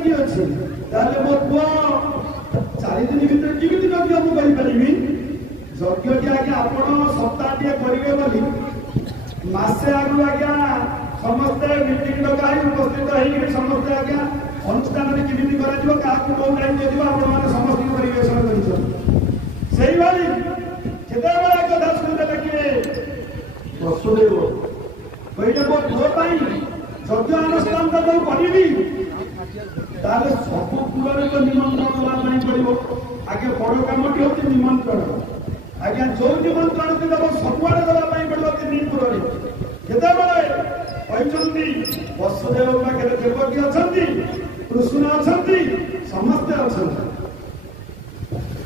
बाकी अच्छे मो पुआ 4 दिन भर किमित यज्ञ मुझे करी यज्ञ आज्ञा आप सप्ताह करेंगे बोली मसे आगु आज्ञा समस्ते मीटिंग डकाई उपस्थित होकर समस्ते आज्ञा अनुष्ठान में किमित करा क्या कौन दायित्व दिव आप समस्त परिवेशन कर कथा शुणुते किए वसुदेव कहले मो पुओ यज्ञ अनुष्ठान तो करी सब कूल तो निमंत्रण देवाई पड़ो आगे बड़ कमटी हूँ निमंत्रण आज्ञा जो निमंत्रण की देव सबुआड़े देवाई पड़ो 3 कूल कहते वसुदेव पाखे देवकी अच्छा कृष्ण अच्छा समस्ते अच्छा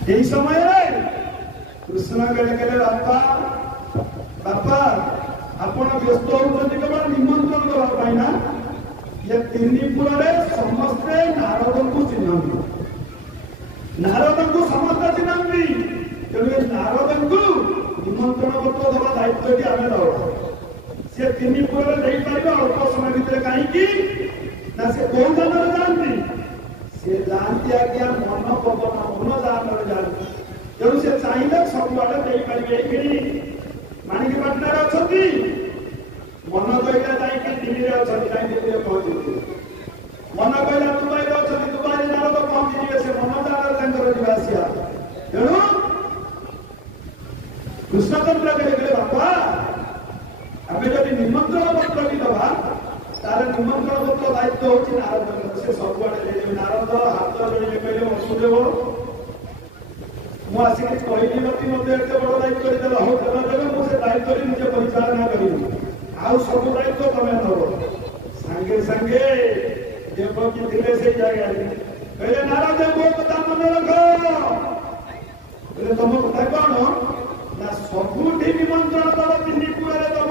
यही समय कृष्ण कहले बापा बापा आपण व्यस्त होती केवल निमंत्रण देवाई ना ये 3 पुर समस्ते नारद को चिन्हती नारद को समस्त चिन्हती तेणु नारद को निमंत्रण पत्र देवा दायित्व आम दवा सी 3 पुर अल्प समय भितर कहीं ना से कौन दान जानती सी जानती आज्ञा मन पवन मन दान जानती तेणु से चाहिए सबुआड़े पारे माणिक पाटना अच्छा मन कहला जाइए दिल्ली अच्छा दिल्ली पहुंची मन कहला दुबई अच्छा दुबई नारद पहुंची से मन नारद जासिया तेणु कृष्णचंद्र कहले बापा आम जब निमंत्रण पत्र भी दवा तार निमंत्रण पत्र दायित्व हूँ नारद से सबुआड़े नारद हाथ जोड़े कहले वसुदेव मुझे कहली नती मत एत बड़ दायित्व देव हूँ देवे मुझे दायित्व निजे परिचालना करी आउ सब दायित्व तुम नब सांगे सांगे देवकी थे से जगह कहले नारद मो कथा मन रख तुम कथा कौन ना सबुठी निमंत्रण दब 3 पुरे दब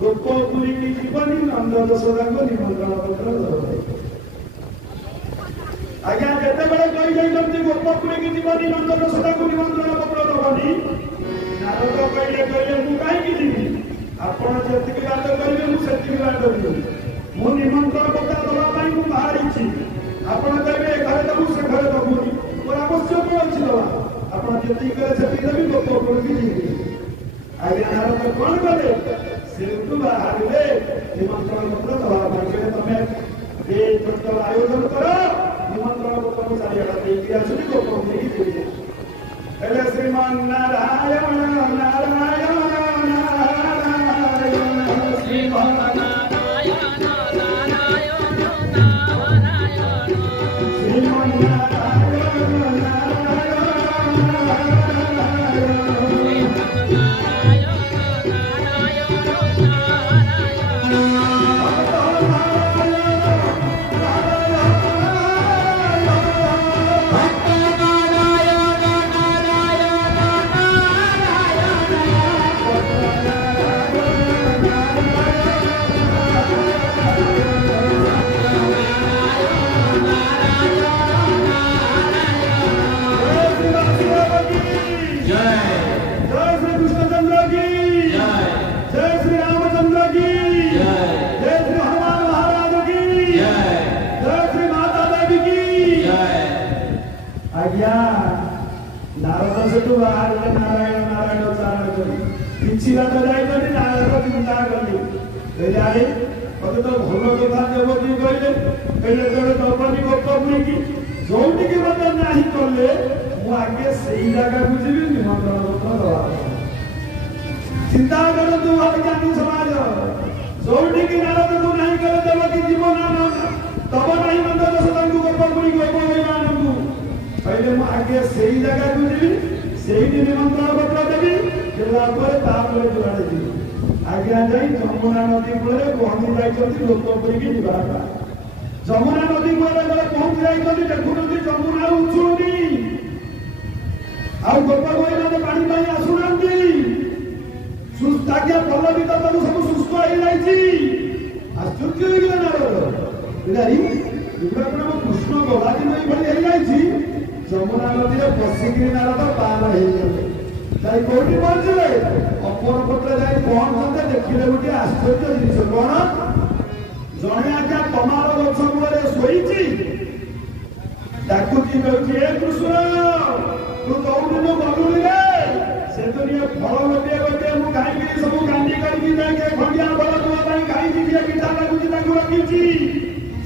गोपपुरी की जीवनी नंद दशरथा को निमंत्रण पत्र दब आज्ञा जिते बड़े कही जाती गोपपुरी की जीवनी नंद दशरथा को निमंत्रण पत्र दबनी नारद कहले कहले मु कहीं जीवी आपण जी बात करेंगे मुझे बात करी मु निमंत्रण पत्र दवाई मुझे बाहरी आपड़ कहे घर दबू से घर दबुनी मोर आवश्यक अच्छी दवा आप जी देवी गोपपुर की जीवी आज्ञा नारद कौन कले से बाहर निमंत्रण पत्र दवाई तुम ये आयोजन कर निमंत्रण पत्र चारिटा आसुनी गोपपुर की जीवी हेले श्रीमान नारायण नारायण नारायण नारायण नारायण उच्चारण करी किसी बात जाइए नारायण चिंता कली अरे मत तो भल कथा देवती कहले कहले तेरे दबनी गोपपुरी की जोटी की मत नहीं कले मु आगे सही जगह को जीवी निमंत्रण पत्र दवा चिंता करो तू अभिज्ञानी समाज जोटी की नारद को नहीं कले देवकी जीवन तब नहीं मंद दशरथा को गोपपुरी गोपपुरी मानू पहले मु आगे सही जगह को जीवी सही निमंत्रण पत्र देवी जुआड़े जी आज्ञा जाई जमुना नदी कूल पहुंची जाइए लोकपुरी की जीवाटा जमुना नदी कूल पहुंची जाइए देखुं जमुना उछुनी आगे पानी आसुना आज्ञा फल भी सब शुष्क हो जाए आश्चर्य हो नारद कृष्ण गला दिन ये जमुना नदी पशिक नारद पार हो कौटी पहुंचे अपरपटे जा पहुंचते देखिले गोटे आश्चर्य जिन कौन जड़े आज्ञा कमाल गछ मूल शोची ডাকুছি কହୁଛି ଏ କୃଷ୍ଣ ତୁ କୋଉଦିନ ଗଲୁଣି ରେ ସେ ଦୁନିଆ ଫଳ ଗୋଟିଏ ଗୋଟିଏ ମୁଁ ଖାଇକିରି ସବୁ କାଣ୍ଡି କରିକି ଯାଇକି ଖଣ୍ଡିଆ ଫଳ ତୁମ ପାଇଁ ଖାଇକି ଯିଏ ମିଠା ଲାଗୁଛି ତାକୁ ରଖିଛି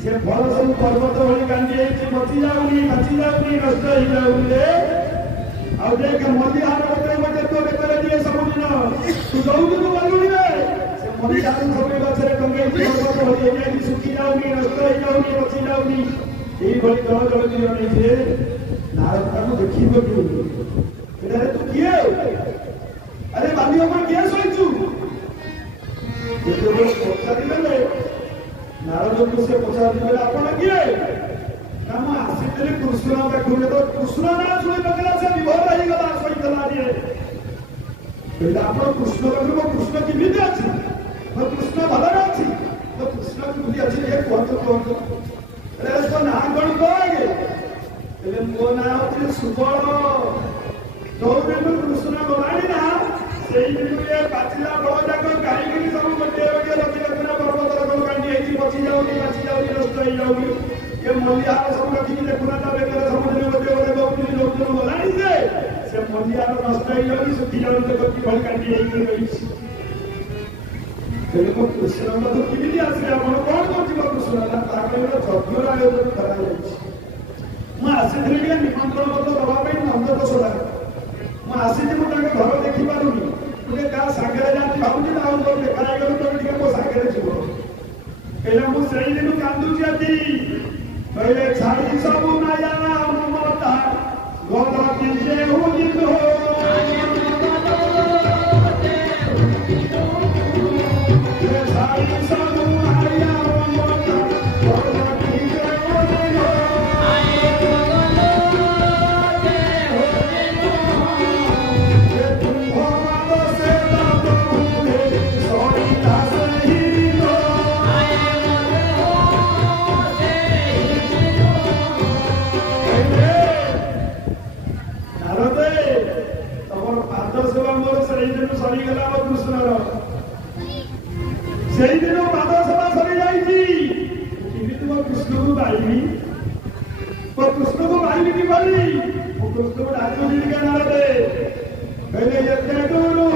ସେ ଫଳ ସବୁ ପର୍ବତ ଭଳି କାଣ୍ଡି ହେଇଛି ବଞ୍ଚି ଯାଉନି ବାଞ୍ଚି ଯାଉନି ନଷ୍ଟ ହେଇଯାଉନି ରେ ଆଉ ଦେଖ ମଲ୍ଲିହାର ଗୋଟେ ଗୋଟେ ତୋ ବେକରେ ଦିଏ ସବୁଦିନ ତୁ କୋଉଦିନ ଗଲୁଣି ରେ ସେ ମଲ୍ଲିହାର ସବୁ ଗଛରେ ଟଙ୍ଗେଇଛି ପର୍ବତ ଭଳି ହେଇଯାଇଛି ଶୁଖି ଯାଉନି ନଷ୍ଟ ହେଇଯାଉନି ବଞ୍ଚି ଯାଉନି এইভাবে জল জল দিয়ে অনেছে নারদ তাকে দেখিব কি এটারে তু কিয়ে আরে বাদি ওপর কিয়ে শোইছু যেতেବେଳେ পচারি দেলে নারদকে সে পচারি দেলে আপন কিয়ে না মু আসিଥିଲି କୃଷ୍ଣ ପାଖକୁ ତ କୃଷ୍ଣ ନା ଶୁଣି ପକେଇଲା ସେ ବିଭୋର ହେଇଗଲା ଶୋଇଥିଲା ଯେ କହିଲା ଆପଣ କୃଷ୍ଣ ପାଖକୁ କୃଷ୍ଣ କେମିତି ଅଛି ମୋ କୃଷ୍ଣ ଭଲରେ ଅଛି ମୋ କୃଷ୍ଣ କେମିତି ଅଛି ଏ କୁହନ୍ତୁ तो ना कौन कहे मो ना हूँ सुबल जो दिन कृष्ण गलानी ना से दिन ये पाचिला बड़ जाक गाई सब गोटे गोटे रखी रखना पर्वत रकम कांडी बची जाऊनी बाची जाऊनी नष्ट हो जाऊनी ये मल्लिहार सब रखी देखुना ता बेकर सबुदिन गोटे गोटे गौरी जो दिन गलानी से मल्लिहार नष्ट हो जाऊनी सुखी जाऊनी तो गति भली कांडी रही कृष्ण तो किमिति आसे आपण कोन करछि कृष्ण ना ताके यज्ञर आयोजन करा जायछि मु आसीଥିଲି कि निमंत्रण पत्र दबा ପାଇଁ ନନ୍ଦ ଦୋଷରା ମୁଁ ଆସିଛି ମୁଁ ତାଙ୍କ ଘର ଦେଖି ପାରୁନି ଗୋଟେ କାହା ସାଙ୍ଗରେ ଯାନ୍ତି ଭାବୁଛି ନା ଆଉ ତୋର ଦେଖା ହେଇଗଲ ତମେ ଟିକେ ମୋ ସାଙ୍ଗରେ ଯିବ କହିଲେ ମୁଁ ସେଇଦିନୁ କାନ୍ଦୁଛି ଆଜି କହିଲେ ଛାଡ଼ି ସବୁ ମାୟା ମମତା ଗତି ଯେ ହୁଜିତ ସେଇଦିନ ପାଦ ସେବା ସରି ଯାଇଛି କେମିତି ମୋ କୃଷ୍ଣକୁ ପାଇବି ମୋ କୃଷ୍ଣକୁ ପାଇବି କିପରି ମୁଁ କୃଷ୍ଣକୁ ଡାକୁଛି ଟିକେ ନାରଦେ କହିଲେ ଏତେ ଦୂର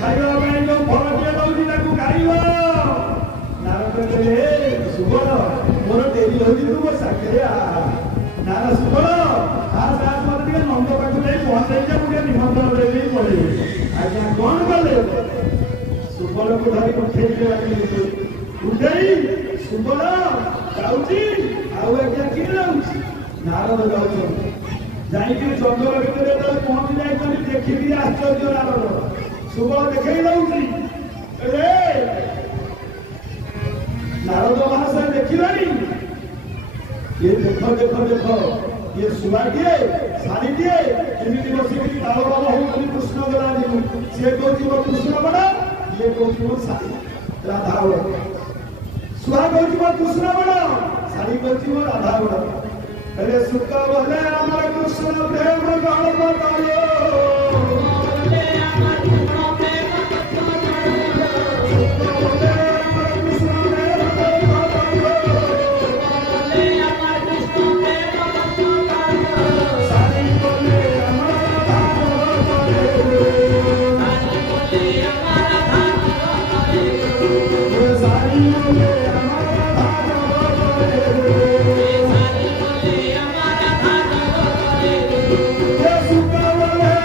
खाଇବା ପାଇଁ ଯୋଉ ଫଳଟିଏ ଦଉଛି ତାକୁ ଖାଇବ ନାରଦ କହିଲେ ସୁବଳ ମୋର ଡେରି ହଉଛି ତୁ ମୋ ସାଙ୍ଗରେ ନାର ସୁବଳ ମତେ ଟିକେ ନନ୍ଦ ପାଖକୁ ଯାଇ ପହଞ୍ଚେଇଛ ମୁଁ ଟିକେ ନିମନ୍ତ୍ରଣ ଦେଇ ପଳେଇବି ଆଜ୍ଞା କଣ କଲେ ସୁବଳକୁ ଧରି ଉଠେଇ ଉଠେଇ ସୁବଳ ଯାଉଛି ଆଉ ଆଜ୍ଞା କିଏ ଯାଉଛି ନାରଦ ଯାଉଛନ୍ତି ଯାଇକି ଜଙ୍ଗଲ ଭିତରେ ଯେତେବେଳେ ପହଞ୍ଚି ଯାଇଛନ୍ତି ଦେଖିକି ଆଶ୍ଚର୍ଯ୍ୟ ନାରଦ सुबह देखे जाऊँगी नारद महाशय देखिलानी ये देखो देखो देखो ये सुलाटिए शाढ़ीटिए एमती बसिक ताल बाल हो कृष्ण गलानी सी कौन मो कृष्ण बड़ा ये कौन मो शाढ़ी राधा बड़ा सुहा कौन मो कृष्ण बड़ा शाढ़ी कौन मो राधा बड़ा अरे सुख बोले हमारे कृष्ण प्रेम गाड़ बताओ Yes,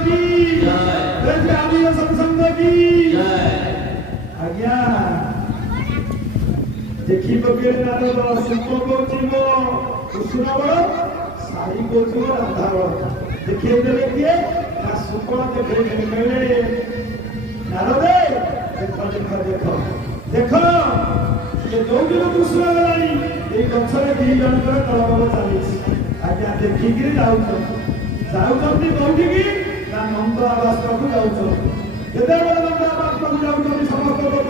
की जय सत्संग की आज्ञा देखी पकेरे नारद सुख कौची मो कृष्ण बड़ सारी कौची मो राधा बड़ देखिए किए सुख देखे मिले नारदे देख देख देख देख ये जो दिन कृष्ण गलानी ये गछरे दी जनकर तलबल चली आज्ञा देखिकी जाऊँगी कौटी की ना नंद आवास को जाऊँ केते नंद आवास को जाऊँ समस्त लोक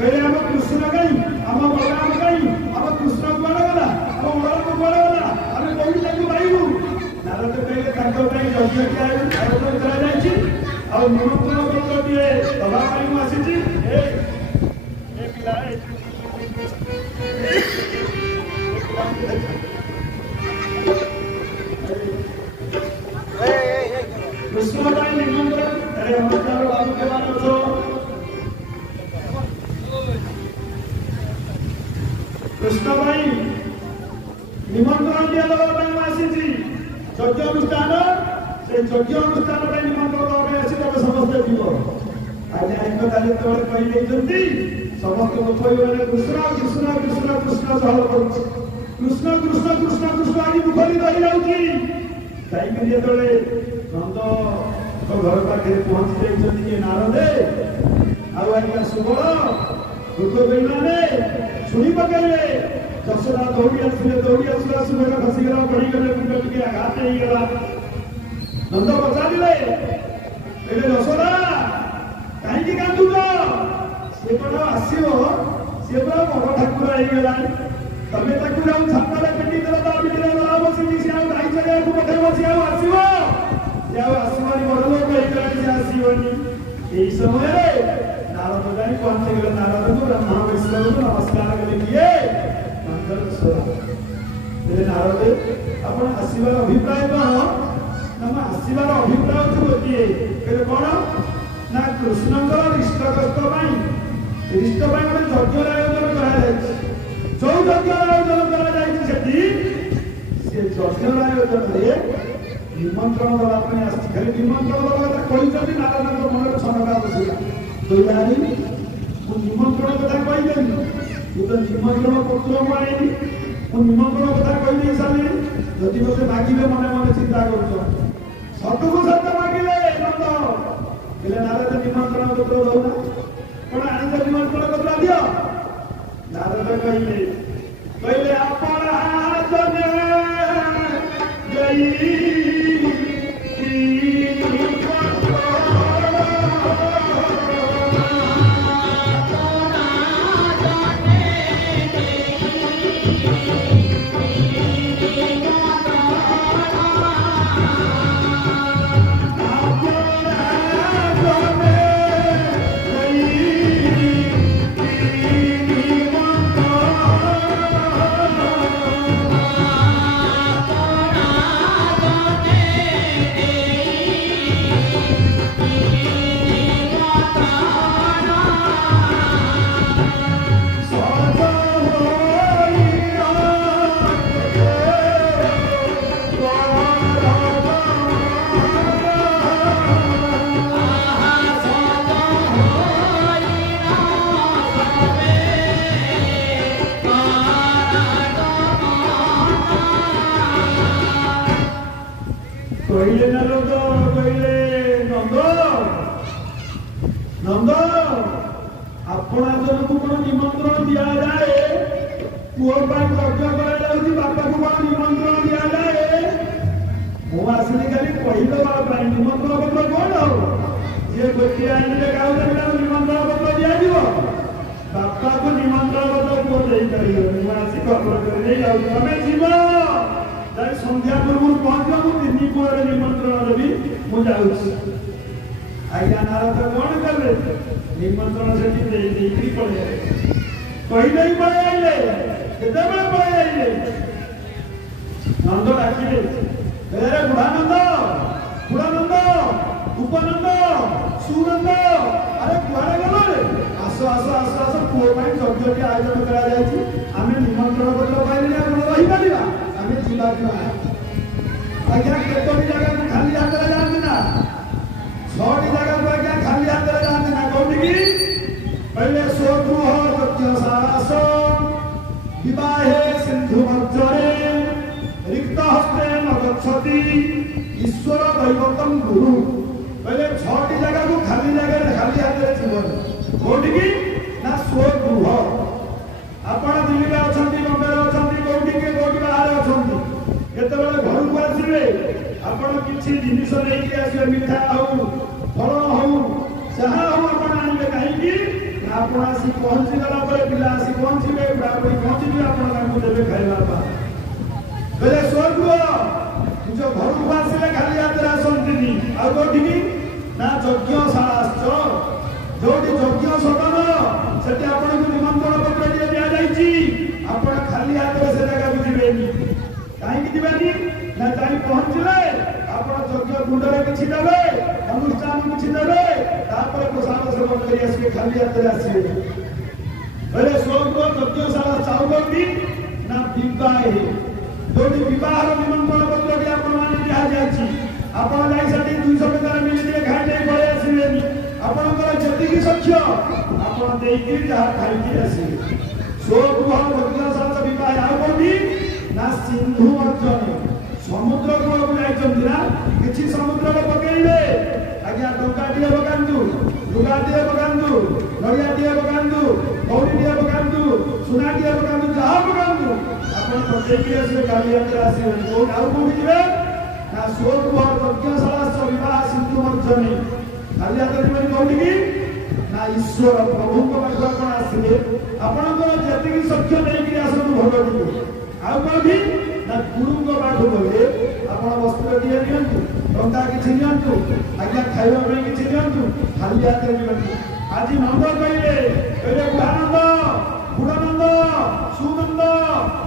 कहले आम कृष्ण कहीं आम बलराम कहीं आम कृष्ण कुआड़े गला आम बलराम कुआड़े गला आम कौटी ताकू पाइबू नारद कहले यज्ञ कराई आ निमंत्रण पत्र दिए दवा आसी कृष्ण भाई निमंत्रण अरे नमस्कार बाबू के बात हो कृष्ण भाई निमंत्रण दिया दवा आसी यज्ञ अनुष्ठान से यज्ञ अनुष्ठान निमंत्रण दवा आसी तब समस्त जीव आज एक कथा जो कही समस्त लोक कृष्ण कृष्ण कृष्ण कृष्ण सहल कर कृष्ण कृष्ण कृष्ण कृष्ण आज मुखरित हो जाऊँगी जो नंद घर पाखे पहुंची जाइए नारदे आज्ञा सुबल दुख गई मैंने शुणी पकड़े जशोदा दौड़ी आसला सुबह खसीगला पड़गले मुंड टे आघात होगा नंद पचारे जशोदा कहीं कांदुच सी कौन आसो सी पूरा बड़ ठाकुर होगा तमें जाऊँ छापे पिटी देव ता पिटी बस सी गाई चलिया पठेब सी आसो आसवानी बड़ लोग सी आसोनी यही समय नारद जाए पहुंचे गए नारद को ब्रह्मा विष्णु को नमस्कार करेंगे नारद आप आसवर अभिप्राय कौन ना आसवर अभिप्राय तो गोटे कहते कौन ना कृष्णकर इष्टकष्ट इष्ट गोटे यज्ञ आयोजन कर जो यज्ञ आयोजन कर यज्ञ आयोजन निमंत्रण दवाई खाली निमंत्रण दवा कहते नारद मन क्षमता बसला निमंत्रण कथा कहीदेवी तू तो निमंत्रण पत्र आनी निमंत्रण कथा कही सारे जदि मत मागे मन मन चिंता कर सतुक सत मागे नंद कहले नारद निमंत्रण पत्र दौना कौन आनी निमंत्रण पत्र दियो नारद कहले आपण कहले नारद कहले नंद नंद आपना जन को कौन निमंत्रण दिया जाए पुओ यज्ञ कर बापा को कौन निमंत्रण दिया जाए मु आसली खाली कहीदेवा निमंत्रण पत्र कौन हो जी गोटे आईने गाँव निमंत्रण पत्र दिया बापा को निमंत्रण पत्र पुओ देपार आसी खबर कर जीव संध्या पूर्व पहुंच तीन पुअर निमंत्रण देवी मुझे आज्ञा नारद कौन कले निमंत्रण से पड़े कहीदे पड़े आइले केते पड़े नंद डाकिले अरे बुढ़ानंद उपनंद सुनंद अरे कुआड़े गल रे आस आस आस आस पुओ यज्ञ के आयोजन करें निमंत्रण पत्र पाइले रही पारा आज्ञा केतोटी जगह खाली जाकर ଦୈବତମ୍ ଗୁରୁ କହିଲେ 6ଟି ଜାଗାକୁ ଖାଲି ଜାଗାରେ ଖାଲି ହାତରେ ଯିବନି କୋଉଠିକି ନା ସ୍ୱଗୃହ। ଆପଣ ଦିଲ୍ଲୀରେ ଅଛନ୍ତି, ବମ୍ବେରେ ଅଛନ୍ତି, କୋଉଠି ବାହାରେ ଅଛନ୍ତି, ଯେତେବେଳେ ଘରକୁ ଆସିବେ ଆପଣ କିଛି ଜିନିଷ ନେଇକି ଆସିବେ, ମିଠା ହଉ ଫଳ ହଉ ଯାହା ହଉ ଆପଣ ଆଣିବେ। କାହିଁକି ନା ଆପଣ ଆସି ପହଞ୍ଚିଗଲା ପରେ ପିଲା ଆସି ପହଞ୍ଚିବେ, ବୁଢ଼ାବୁଢ଼ୀ ପହଞ୍ଚିବେ, ଆପଣ ତାଙ୍କୁ ଦେବେ ଖାଇବା ପାଇଁ। କହିଲେ ସ୍ୱଗୃହ ନିଜ ଘରକୁ ଆସିଲେ ଖାଲି ହାତରେ ଆସନ୍ତିନି। ଆଉ କୋଉଠିକି ନା ଯଜ୍ଞଶାଳାଶ୍ଚ, ଯୋଉଠି ଯଜ୍ଞ ସଦନ ସେଠି ଆପଣଙ୍କୁ ନିମନ୍ତ୍ରଣ ପତ୍ରଟିଏ ଦିଆଯାଇଛି, ଆପଣ ଖାଲି ହାତରେ ସେ ଜାଗାକୁ ଯିବେନି। କାହିଁକି ଯିବେନି ନା ଯାଇ ପହଞ୍ଚିଲେ ଆପଣ ଯଜ୍ଞ କୁଣ୍ଡରେ କିଛି ଦେବେ, ଅନୁଷ୍ଠାନ କିଛି ଦେବେ, ତାପରେ ପ୍ରସାଦ ସେବନ କରି ଆସିବେ, ଖାଲି ହାତରେ ଆସିବେ। କହିଲେ ସ୍ୱଗୃହ ଯଜ୍ଞଶାଳା ଚାହୁଁଛନ୍ତି ନା ବିବାହେ, ଯୋଉଠି ବିବାହର ନିମନ୍ତ୍ରଣ ପତ୍ରଟି ଆପଣମାନେ ଦିଆଯାଇଛି, ଆପଣ ଯାଇ ସେଠି 200 ଟଙ୍କାରେ ମିଳିଯିବେ, ଖାଇଦେଇ ପଳେଇ ଆସିବେନି। ଆପଣଙ୍କର ଯେତିକି ସକ୍ଷ ଆପଣ ଦେଇକିରି ଯାହା ଖାଇକି ଆସିବେ। ସ୍ୱଗୃହ ଯଜ୍ଞଶାଳା ବିବାହ। ଆଉ କୋଉଠି ନା ସିନ୍ଧୁ ଅର୍ଜନ, ସମୁଦ୍ର କୂଳକୁ ଯାଇଛନ୍ତି ନା, କିଛି ସମୁଦ୍ରରେ ପକେଇବେ, ଆଜ୍ଞା ଟଙ୍କାଟିଏ ପକାନ୍ତୁ, ଲୁଗାଟିଏ ପକାନ୍ତୁ, ନଡ଼ିଆଟିଏ ପକାନ୍ତୁ, କଉଡ଼ିଟିଏ ପକାନ୍ତୁ, ସୁନାଟିଏ ପକାନ୍ତୁ, ଯାହା ପକାନ୍ତୁ ଆପଣ ପକେଇକି ଆସିବେ, ଖାଲି ହାତରେ ଆସିବେନି। କୋଉଠି ଆଉ କୋଉଠି ଯିବେ ନା ସ୍ୱଗୃହ ଯଜ୍ଞଶାଳା ବିବାହ ସିନ୍ଧୁ ଅର୍ଜନ, ଖାଲି ହାତରେ ଯିବେନି। କୋଉଠିକି ନା ଈଶ୍ୱର ପ୍ରଭୁଙ୍କ ପାଖକୁ ଆପଣ ଆସିଲେ, ଆପଣଙ୍କର ଯେତିକି ସକ୍ଷ ନେଇକିରି ଆସନ୍ତୁ ଭୋଗଟିକୁ। ଆଉ କୋଉଠି ନା ଗୁରୁଙ୍କ ପାଖକୁ ଗଲେ ଆପଣ ବସ୍ତ୍ରଟିଏ ନିଅନ୍ତୁ, ଟଙ୍କା କିଛି ନିଅନ୍ତୁ, ଆଜ୍ଞା ଖାଇବା ପାଇଁ କିଛି ନିଅନ୍ତୁ, ଖାଲି ହାତରେ ନିଅନ୍ତୁ। ଆଜି ନନ୍ଦ କହିଲେ ବୁଢ଼ାନନ୍ଦ, ବୁଢ଼ାନନ୍ଦ, ସୁନନ୍ଦ,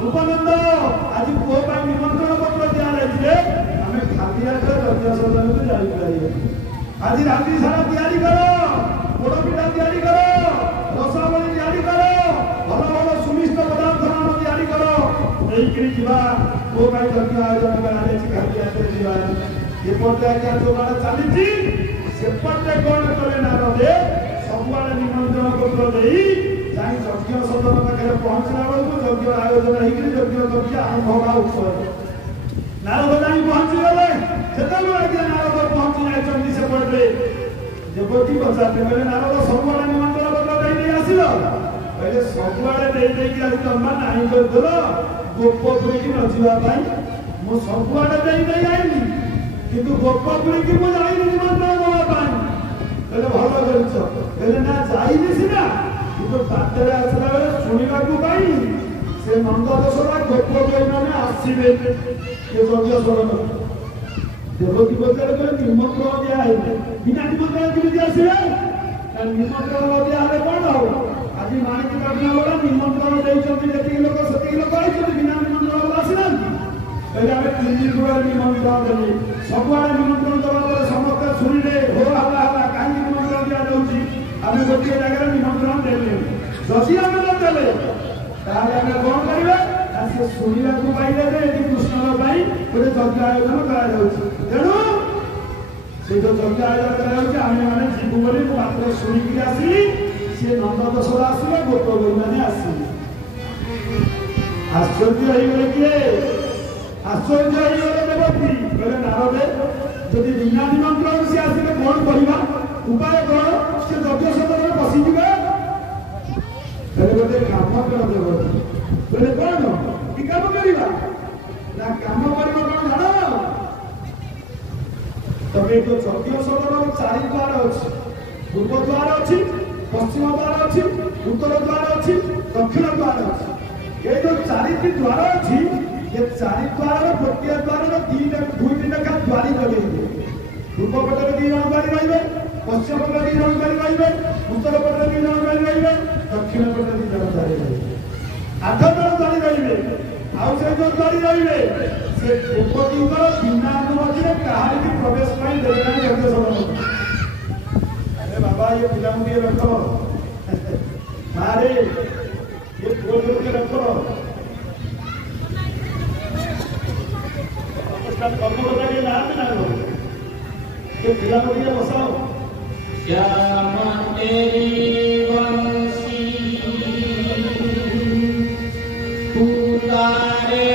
ଉପନନ୍ଦ, ଆଜି ପୁଅ ପାଇଁ ନିମନ୍ତ୍ରଣ ପତ୍ର ଦିଆଯାଇଛି ଯେ ଆମେ ଖାଲି ହାତରେ ଯଜ୍ଞସଦନକୁ ଯାଇପାରିବେ। ଆଜି ରାତ୍ରି ସାରା ତିଆରି କର, ପୋଡ଼ପିଠା ତିଆରି କର, ରସାବଳୀ ତିଆରି କର, ଭଲ ଭଲ ସୁମିଷ୍ଟ ପଦାର୍ଥ ମାନ ତିଆରି କର, ନେଇକିରି ଯିବା। ମୋ ପାଇଁ ଯଜ୍ଞ ଆୟୋଜନ କରାଯାଇଛି, ଖାଲି ହାତରେ ଯିବା। ଏପଟେ ଆଜ୍ଞା ଯୋଉମାନେ ଚାଲିଛି ସେପଟେ କଣ କଲେ ନାରଦେ ସବୁଆଡେ ନିମନ୍ତ୍ରଣ ପତ୍ର ଦେଇ ଯାଇ ଯଜ୍ଞ ସଦନ ପାଖରେ ପହଞ୍ଚିଲା ବେଳକୁ ଯଜ୍ଞ ଆୟୋଜନ ହେଇକିରି ଯଜ୍ଞ କାର୍ଯ୍ୟ ଆରମ୍ଭ ହେବା ଉପରେ ନାରଦ ଯାଇ ପହଞ୍ଚିଗଲେ। ସେତେବେଳେ ଆଜ୍ଞା ନାରଦ ପହଞ୍ଚି ଯାଇଛନ୍ତି ସେପଟେ। ଦେବତୀ ପଚାରିଲେ, କହିଲେ ନାରଦ ସବୁଆଡେ ନିମନ୍ତ୍ରଣ ପତ୍ର ଦେଇ ଆସିଲ? କହିଲେ ସବୁଆଡେ ଦେଇକି ଆଜି ତମା ନାହିଁ କରିଦେଲ ଗୋପପୁରୀକି ନ ଯିବା ପାଇଁ। ମୁଁ ସବୁଆଡେ ଦେଇ ଆଇଲି, କିନ୍ତୁ ଗୋପପୁରୀକି ମୁଁ ଯାଇନି ନିମନ୍ତ୍ରଣ ଦେବା ପାଇଁ। କହିଲେ ଭଲ କରିଛ। କହିଲେ ନା ଯାଇନି ସିନା, କିନ୍ତୁ ବାଟରେ ଆସିଲା ବେଳେ ଶୁଣିବାକୁ ପାଇ ସେ ନନ୍ଦଦୋଷରା ଗୋପପୁରୀ ମାନେ ଆସିବେ ଏ ଯଜ୍ଞ ସଦନ। ଦେବତୀ ପଚାରେ କହିଲେ ନିମନ୍ତ୍ରଣ ଦିଆ ହେଇନି, ବିନା ନିମନ୍ତ୍ରଣ କେମିତି ଆସିବେ? ନିମନ୍ତ୍ରଣ ଦିଆ ହେଲେ କଣ ହବ? ଆଜି ମାଣିକ କାଟିଲା ବେଳେ ନିମନ୍ତ୍ରଣ ଦେଇଛନ୍ତି, ଯେତିକି ଲୋକ ସେତିକି ଲୋକ ଆଇଛନ୍ତି, ବିନା ନିମନ୍ତ୍ରଣ ଆସିନାହାନ୍ତି। କହିଲେ ଆମେ 3 ଗୁଣରେ ନିମନ୍ତ୍ରଣ ଦେଲେ, ସବୁଆଡେ ନିମନ୍ତ୍ରଣ ଦେବା ପରେ ସମସ୍ତେ ଶୁଣିଲେ, ହୋ ହେଲା ହେଲା, କାହିଁକି ନିମନ୍ତ୍ରଣ ଦିଆଯାଉଛି? ଆମେ ଗୋଟିଏ ଜାଗାରେ ନିମନ୍ତ୍ରଣ ଦେଲେ, ଯଦି ଆମେ ନ ଦେଲେ ତାହେଲେ ଆମେ କଣ କରିବା? ସେ ଶୁଣିବାକୁ ପାଇଲେ ଯେ ଏଠି କୃଷ୍ଣଙ୍କ ପାଇଁ ଗୋଟେ ଯଜ୍ଞ ଆୟୋଜନ କରାଯାଉଛି, ତେଣୁ ସେ ଯୋଉ ଯଜ୍ଞ ଆୟୋଜନ କରାଯାଉଛି ଆମେ ମାନେ ଯିବୁ ବୋଲି ମୁଁ ମାତ୍ର ଶୁଣିକି ଆସିଲି। ସିଏ ନନ୍ଦଦୋଷର ଆସିଲେ, ଗୋପବୈ ମାନେ ଆସିଲେ। ଆଶ୍ଚର୍ଯ୍ୟ ହେଇଗଲେ କିଏ? ଆଶ୍ଚର୍ଯ୍ୟ ହେଇଗଲେ ଦେବତୀ। କହିଲେ ନାରଦେ ଯଦି ବିନା ନିମନ୍ତ୍ରଣ ସିଏ ଆସିଲେ କଣ କରିବା? ଉପାୟ କଣ? ସେ ଯଜ୍ଞ ସଦନରେ ବସିଯିବେ। କହିଲେ ଗୋଟେ କାମ କର ଦେବତୀ। କହିଲେ କଣ? କି କାମ କରିବା? ନା କାମ କରିବା କଣ ଜାଣ? ତମେ ଯୋଉ ଯଜ୍ଞ ସଦନର 4 ଦ୍ୱାର ଅଛି, ପୂର୍ବ ଦ୍ୱାର ଅଛି, ପଶ୍ଚିମ ଦ୍ୱାର ଅଛି, ଉତ୍ତର ଦ୍ୱାର ଅଛି, ଦକ୍ଷିଣ ଦ୍ୱାର ଅଛି। এই ଯୋଉ 4ଟି ଦ୍ୱାର ଅଛି, ଏ 4 ଦ୍ୱାରର ଗୋଟିଏ ଦ୍ୱାରର 2ଟି ଲେଖା ଦ୍ୱାରୀ ଲଗେଇବେ। ପୂର୍ବ ପଟରେ 2 ଜଣ ଦ୍ୱାରୀ ରହିବେ, ପଶ୍ଚିମ ପଟରେ 2 ଜଣ ଦ୍ୱାରୀ ରହିବେ, ଉତ୍ତର ପଟରେ 2 ଜଣ ଦ୍ୱାରୀ ରହିବେ, ଦକ୍ଷିଣ ପଟରେ 2 ଜଣ ଦ୍ୱାରୀ ରହିବେ। 8 ଜଣ ଦ୍ୱାରୀ ରହିବେ। ଆଉ ସେ ଯୋଉ ଦ୍ୱାରୀ ରହିବେ ସେ ଦେବତୀଙ୍କର ବିନା ଅନୁମତିରେ କାହାରିକି ପ୍ରବେଶ ପାଇଁ ଦେବେ ନାହିଁ ଯଜ୍ଞ ସଦନକୁ। अरे बाबा ये फिल्म भी रखो, मारे ये बोल के रखो, उसका कर्म बताइए नाम ना लो, ये फिल्म भी बसाओ। श्याम तेरी वंशी तू तारे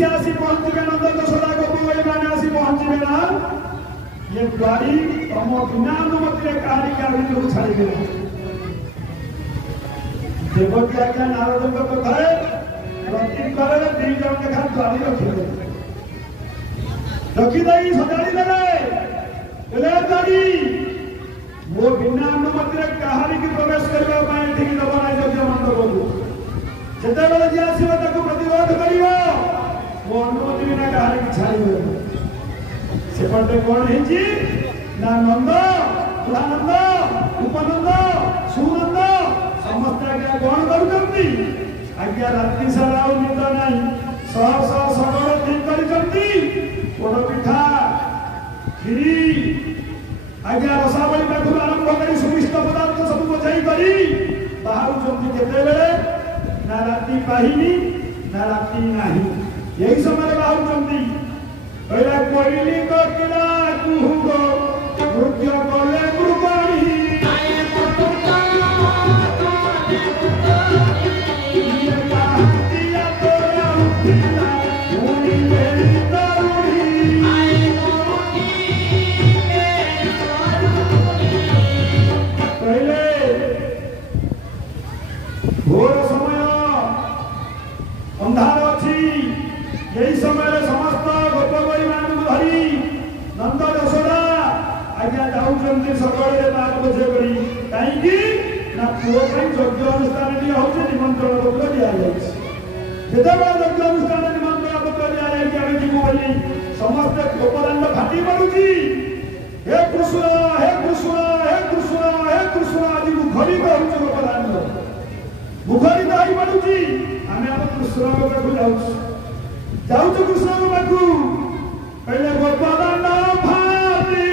सी आसी पहुंचे नंद यशोदा गोपी भाई मैंने आसी पहुंचे ना ये द्वारी तम बिना अनुमति कहानी के आगे लोग छाड़ी गए देवकी आज्ञा नारद कथा प्रति कर दी जन देखा द्वारी रखिले रखी दई सजाड़ी देले द्वारी वो बिना अनुमति कहानी की प्रवेश करने ठीक दब ना यज्ञ मंडप को जिते बेले जी आसो प्रतिरोध कर वो अनुमति बिना कहानी की छाड़ी सेपटे कौन है ना नंद पुरानंद उपनंद सुनंद समस्त आज्ञा कौन करती आज्ञा रात्रि सारा निद ना शह शह सगड़ ठीक कर पोड़ पिठा खीरी आज्ञा रसावली पाखु आरंभ कर सुमिष्ट पदार्थ सब बोझाई करी बाहर ना राति पाहिनी ना राति नाही यही समय बाहर कहला कोइली कोकिला कुहुगो नृत्य कले मृगाणी घोर समय अंधार अच्छी यही समय समस्त गोपगोई मान धरी नंद यशोदा आज्ञा जाऊँच सकाले बाग बोझे करी कहीं ना पुओ यज्ञ अनुष्ठान निमंत्रण पत्र दि जाए जितेबाला यज्ञ अनुष्ठान निमंत्रण पत्र दि जाए आम जीवु बोली समस्ते गोपदान फाटी पड़ुची हे कृष्ण हे कृष्ण हे कृष्ण हे कृष्ण आज मुखरित हो गोपदान मुखरित हो पड़ुची आम आम कृष्ण पाखु जाऊ कृष्ण पाखु कहले गोपदान फाटी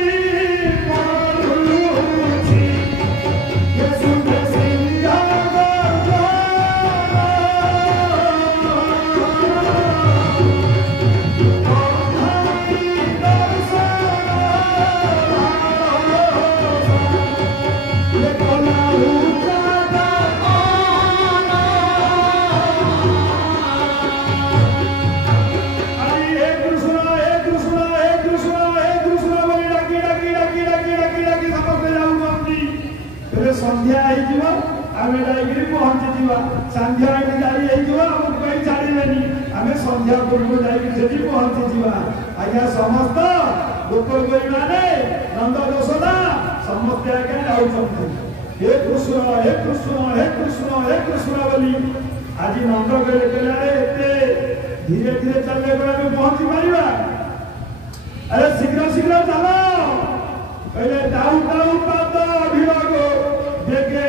संध्या आम जाकि पहुंची संध्या जाई छाड़ेनि आम संध्या पूर्व जाकि पहुंची आज्ञा समस्त गोपगोई माने नंद यशोदा समस्त आज्ञा जाऊँ हे कृष्ण हे कृष्ण हे कृष्ण हे कृष्ण बोली आज नंद कहले धीरे धीरे चलने बेले पहुंची पारिबा अरे शीघ्र शीघ्र चल कहले दाऊ दाऊ पाद अभियोग देखे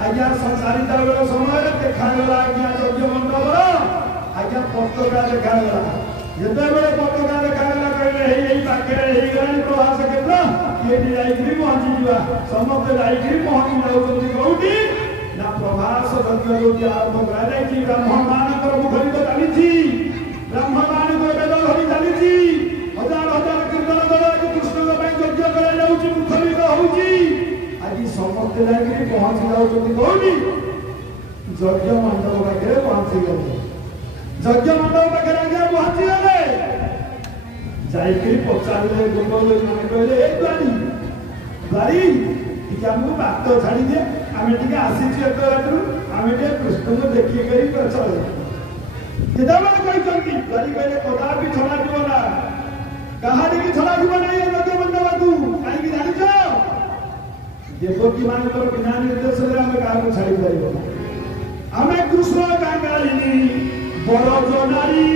संध्या संसारिता बेला समय देखागला आज्ञा यज्ञ मंडप आज्ञा पताका देखागला जिते बेले पताका देखागला कहले यही पाखे गलानी प्रभास केन्द्र ये जाइए पहुंची समस्त जाइए पहुंची जाऊँगी कौटी ना प्रभास यज्ञ जो आरंभ कर ब्राह्मण मान मुखरित चली ब्राह्मण मान वेद धरी चली हजार हजार कीर्तन दल कृष्ण यज्ञ कर मुखरित होगी आज समस्त जाकि पहुंची जाऊँगी कौटी यज्ञ मंडप पाखे पहुंची गले यज्ञ मंडप पाखे आज्ञा पहुंची गले जाकि पचारे गोपगोई मैंने कहले द्वारी द्वारी आमको बात छाड़ी दिए आम टे आसीचु एत रातू आम टे कृष्ण को देखिए चले जितेबाला कहते द्वारी कहले कदापि छड़ा जीव ना कहानी की छड़ा जीव ना यज्ञ मंडप को कहीं जान देवकी मान बिना निर्देश आम क्या छाड़ी पार आम कृष्ण कांगालिनी बड़ नारी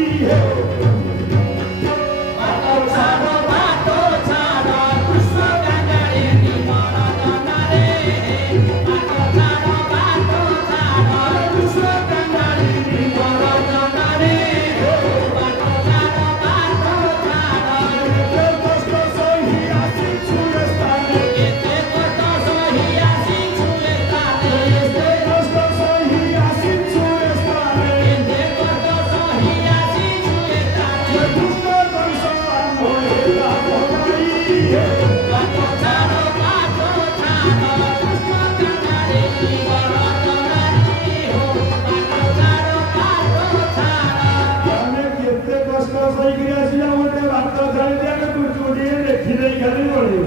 आसी गोटे भात छाड़ी दिया गोटे देखी दे खाली पड़े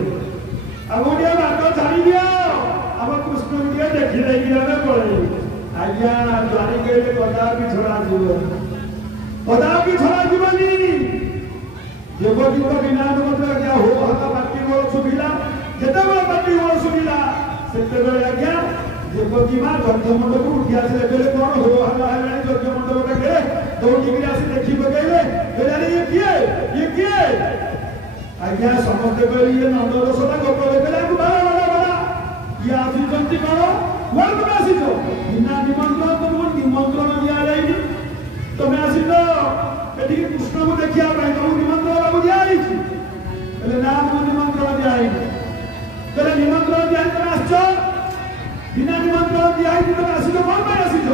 अब गोटे भात छाड़ी दिया आम कृष्ण टे देखी देखे पड़े आज्ञा द्वारी कहले कदापि छड़ा कदापि छड़ा जीवनी देवकी बिना आज्ञा हो हला पार्टी मोर शुभिला जिते पार्टी मोर शुभिला से आज्ञा देवकी माँ यज्ञ मंडप उठी आसे कहले कौन हो हला है यज्ञ मंडप पाखे दौड़ी आसी देखी पकड़े ये किए आज्ञा समस्ते कहले ये नंद दशा गोप देखले बाला ये आसी कौन कुआं तुम आसीच बिना निमंत्रण तुमको निमंत्रण दिया जाए तुम्हें आसीच ये कृष्ण को देखा तुमको निमंत्रण दिखाई ना तुम निमंत्रण दिखाई निमंत्रण दिखाई तुम आस बिना निमंत्रण दिखाई तुम आसीच कौन आसीच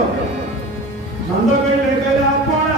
नंद कहले आपण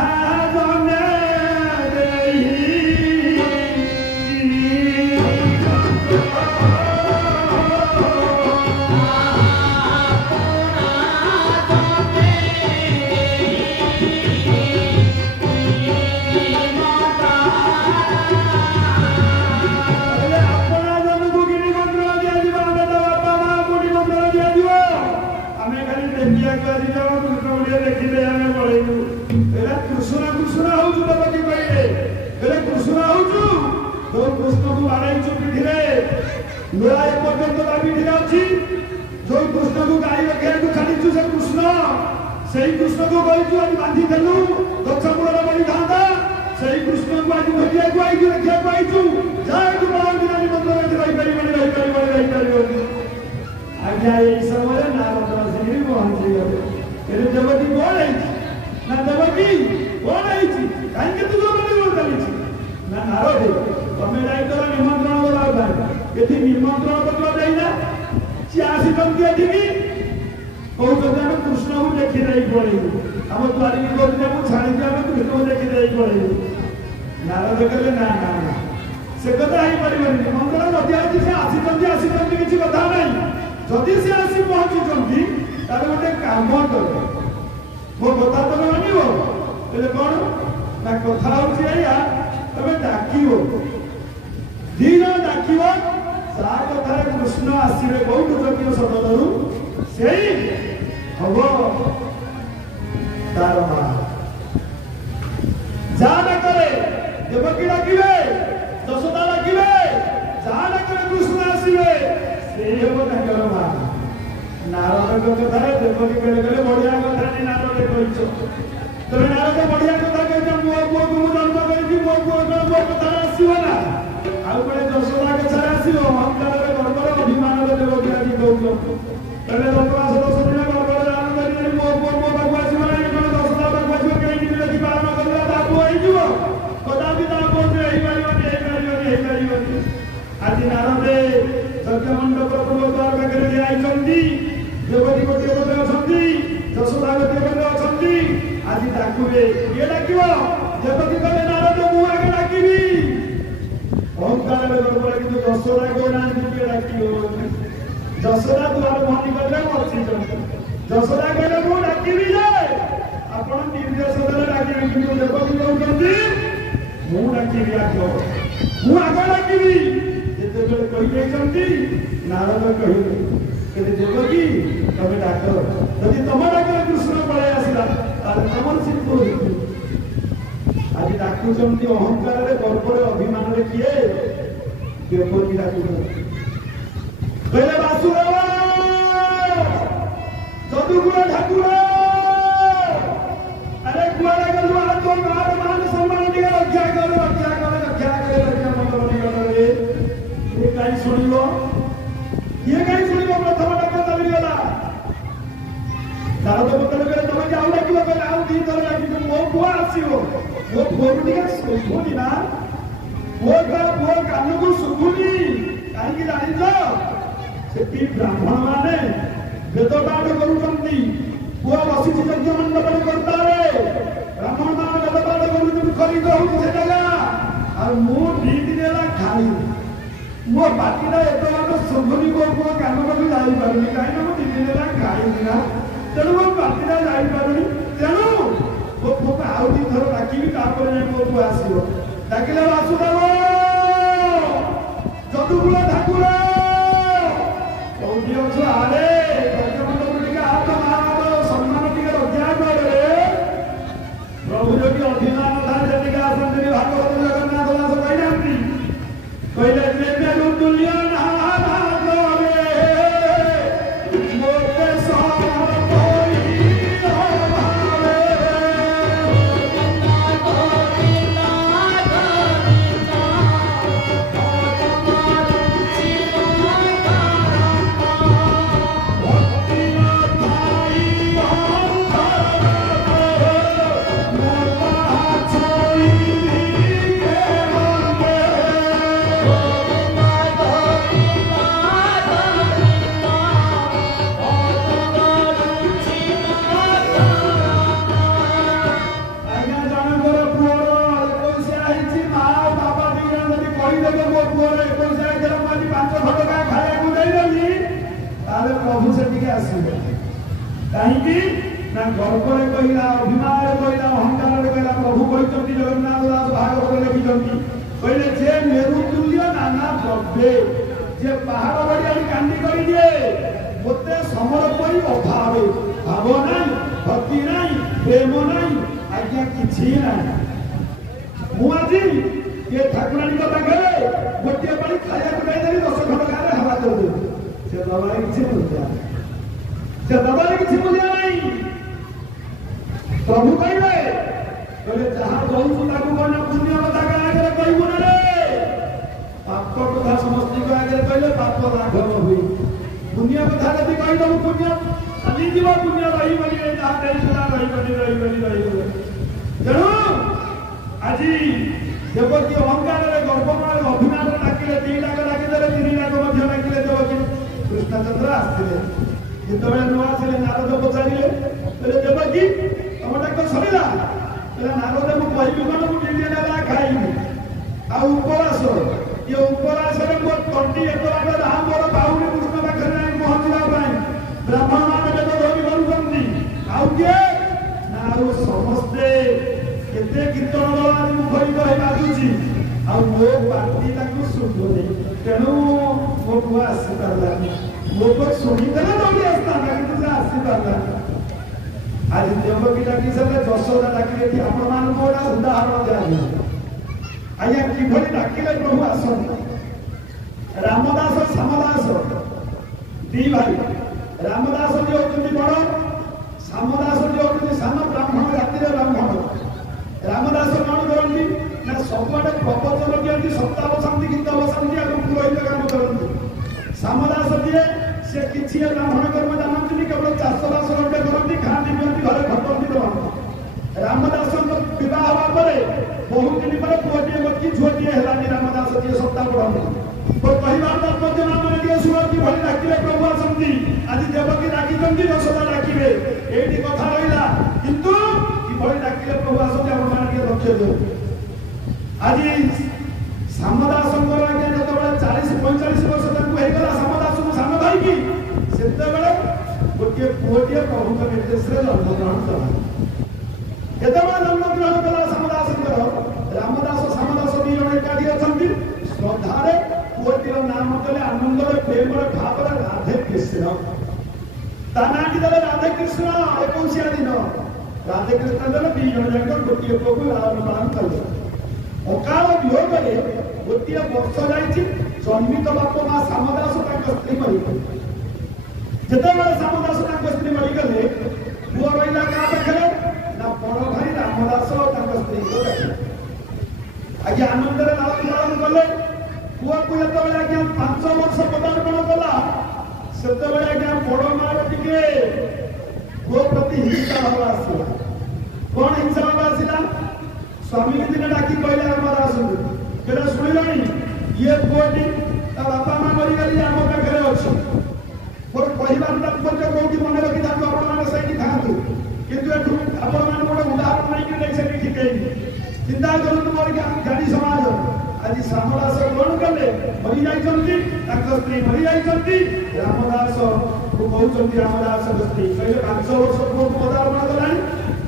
कृष्ण को कहू आज बांधी देलु गछ मूल बड़ी था से कृष्ण को आज भजिया को आई देखा पाइछु जाए तू बिना निमंत्रण आज्ञा यही समय नारद श्री पहुंची गए देवकी कौन है ना देवकी कौन है कहीं तू जो चली ना नारद तमें जाई तो निमंत्रण दवा ये निमंत्रण पत्र देना सी आसी कहते आम कृष्ण को देखी दे पड़े आम द्वारी कहते छाड़ी आम कृष्ण को देखी दे पड़े नारद कहले ना ना ना से कथा हो पार निमंत्रण जदि आज से आसी किसी कथा ना जदि से आसी पहुंचुंट तार गोटे कम कर मो कथा तुम मानव कौन ना कथा होगा तुम डाक दिन डाक सा कथा कृष्ण आसवे कौटू जज्ञ सदनरू से हम तार मां जा करे देवकी डाकिबे यशोदा डाकिबे जा करे कृष्ण आसवे से हम तार मां नारद कथा देवकी कहले बढ़िया कथा नहीं नारद कहिছো तबे नारद बढ़िया कथा कहते मो पुओ को जन्म करी मो पुओ कथा आसीबो ना आउ बड़े यशोदा के छाड़ आसीबो हम तारे गर्वर अभिमान देवकी आदि कहू तबे लोकरा सदस्य दिन गर्वर आनंद करी मो बाबू आसीबो ना कोन यशोदा बाबू आसीबो कहीं दिन देखि पालन करला तापो होई जीवो कदापि तापो एही पारिबनी आज नारद यज्ञ मंडप पूर्वद्वार पाखे आईचंदी देवकी गोटे पटे अछंती यशोदा गोटे पटे अछंती आज डाकुबे किए डाकिबो देवकी कहले नारद मु आगे डाकिबी अहंकार गर्वर किंतु यशोदा को ना किए डाकिबो यशोदा द्वार बंद करले बसी यशोदा कहले मु डाकिबी जे आपण निर्देश देले डाकिबी किंतु देवकी कहउछंती मु डाकिबी आगो मु आगे डाकिबी जेतेबेले कहि देछंती नारद कहिले देवकी तमे डाक यदि तुम डाक कृष्ण पड़े आसला तमर सिद्ध आज डाकुचंती अहंकार गर्वर अभिमान किए देवकी डाकुचंती कहले वासुदेव जदुगुण ठाकुर अरे कुआरे गलु आ तो मान सम्मान दिया रक्षा करे रक्षा मंडल निकटरे ये काई सुनिलो प्रथम डाक चली गला नारद बतले तुम जाओ डाकिबो कहले आउ दी थर डाकिबो मो पुआ आसीबो मो फोरडी सुखुनी ना वो कान को सुखुनी कहीं जानी से ब्राह्मण माने वेद पाठ करुचंती पुआ बसी यज्ञ मंडप करता ब्राह्मण मान वेद पाठ कर खरीद हो से जगह और मु दी दिन खाई मो बाकीटा एत बार सुखुनी को पुआ कान को भी जाई पारुनी कहीं मु दी दिन खाई ना तेणु मो बाकीटा जाई पारुनी तेणु मो पुआ आउ दी थर डाकिबी तापर मो पुआ आसीबो ডাকিলে বাসুদেব যদুকুল ঠাকুর কোটি অଛୁ আরে ব্ରଜମଣ୍ଡପକୁ ଟିକେ ହାତ ମାର ସମ୍ମାନ ଟିକେ ରକ୍ଷା କରେ ପ୍ରଭୁ ଯଦି ଅଭିମାନ ଥାଏ ସେଠିକି ଆସନ୍ତି ଭାଗବତ ଜଗନ୍ନାଥ ଦାସ କହିନାହାନ୍ତି କହିଲେ ଯେତେରୁ ତୁଲ୍ୟ प्रभु से कहीं गर्व कहला अभिमान कहला अहंकार कहला प्रभु कहते जगन्नाथ दास भागवत लिखिं कहले जे मेरु तुल्य नाना द्रव्ये जे पहाड़ बढ़िया कांदी कर मत समर्पी अभाव भाव ना भक्ति ना प्रेम ना आज्ञा कि मुझे ये ठाकुराणी पाखे गोटे पानी खाया खाई 10 खंड गाँव हवा करदेवी से दबारे किसी मूल्य से दबारे किसी मूल्य नहीं प्रभु कहले जहाँ जाऊँ कहना पुण्य कथा आगे कहबू ना पाप कथा समस्त आगे कहले पाप लाघव हुए पुण्य कथा जब कहीदेव पुण्य चलीज पुण्य रही तेणु आज देवकी अहंकार गर्भमार अभिमान डाकिले 2 लाख डाकिदे 3 लाख डाकिले देवकी कृष्णचंद्र आसते जिते नुआ आसे नारद पचारे देवकी तुम डाक सरिला नारद मुझे कौन मुझे खाइबी उपवास ये उपवास मोर 20 एकर धाम मोर बाहुनी कृष्ण पाखे पहुंचवा ब्राह्मण मान वेद धरी करुँच आउ किए ना समस्ते केते कीर्तन दल मुखरित हो बाजुची मो पार्टी शुभुनि तेणु मो पुआ आसी पारा मो को शुणीदेले दौड़ी आसता कि आसी पारा आज देवकी डाकी सारे यशोदा डाकिले आपण मान गोटा उदाहरण दिया आज्ञा किभली डाकिले प्रभु आसंत रामदास सामदास 2 भाई रामदास जी होती बड़ सामदास जी होती सान ब्राह्मण राति ब्राह्मण रामदास कौन करती ना सबुआडे प्रवचन दिखती सप्ताह बसाती गीत बसाती आगे पुरोहित काम करती सामदास जी से किसी ब्राह्मण कर्म जानते केवल चाषबास गंटे करती खाती पिंती घरे खटती रखती रामदास बह पर बहुत दिन पर पुओटे बच्ची झुआटे है रामदास जी सप्ताह पढ़ती कहबार तात्पर्य मैंने शुण कि डाकिले प्रभु आसती आज देवकी डाकी यशोदा डाकिले ये कथा रहा किंतु किभली डाकिले प्रभु आसती आप लक्ष्य दे आज सामदास आज्ञा जो 40-45 वर्ष होगा सामदास को सान भाई की से गोटे पुओटे प्रभु निर्देश जन्म ग्रहण कला केतवे जन्म ग्रहण कला सामदास रामदास सामदास 2 जन एकाठी अच्छा श्रद्धार पुओटीर नाम कले आनंद प्रेम भाव राधे कृष्ण ता ना देवे राधे कृष्ण 21 दिन राधे कृष्ण देवे 2 जन जाक गोटे पुओ को लालन पालन कले अकाल वियोग गोटे वर्ष जाइए जन्मित बाप माँ सामदास स्त्री मरी जितेबाला सामदास स्त्री मरीगले पुओ रहा क्या पाखे ना बड़ भाई रामदास स्त्री को आज्ञा आनंद लालन पालन कले पुआ को जो आज्ञा 5 वर्ष पदार्पण कला से आज्ञा बड़ मार टे गो प्रति हिंसा भाव आसला कौन हिंसा भाव आसला स्वामी दिन डाकी कहले रामदास कहले शुणिलानी ये पुओटी बापा माँ मरीगली आम पाखे अच्छी मोर कहबार तात्पर्य कौटी मन रखी था आपड़ी खातु कितु आपण मैंने गोटे उदाहरण नहीं शिखेबी चिंता करूँ मोर ज्ञानी समाज आज सामदास कौन कले मरी जाइए स्त्री मरी जाइए रामदास को कहते रामदास स्त्री कहले 5 वर्ष पुओ को पदार्पण कला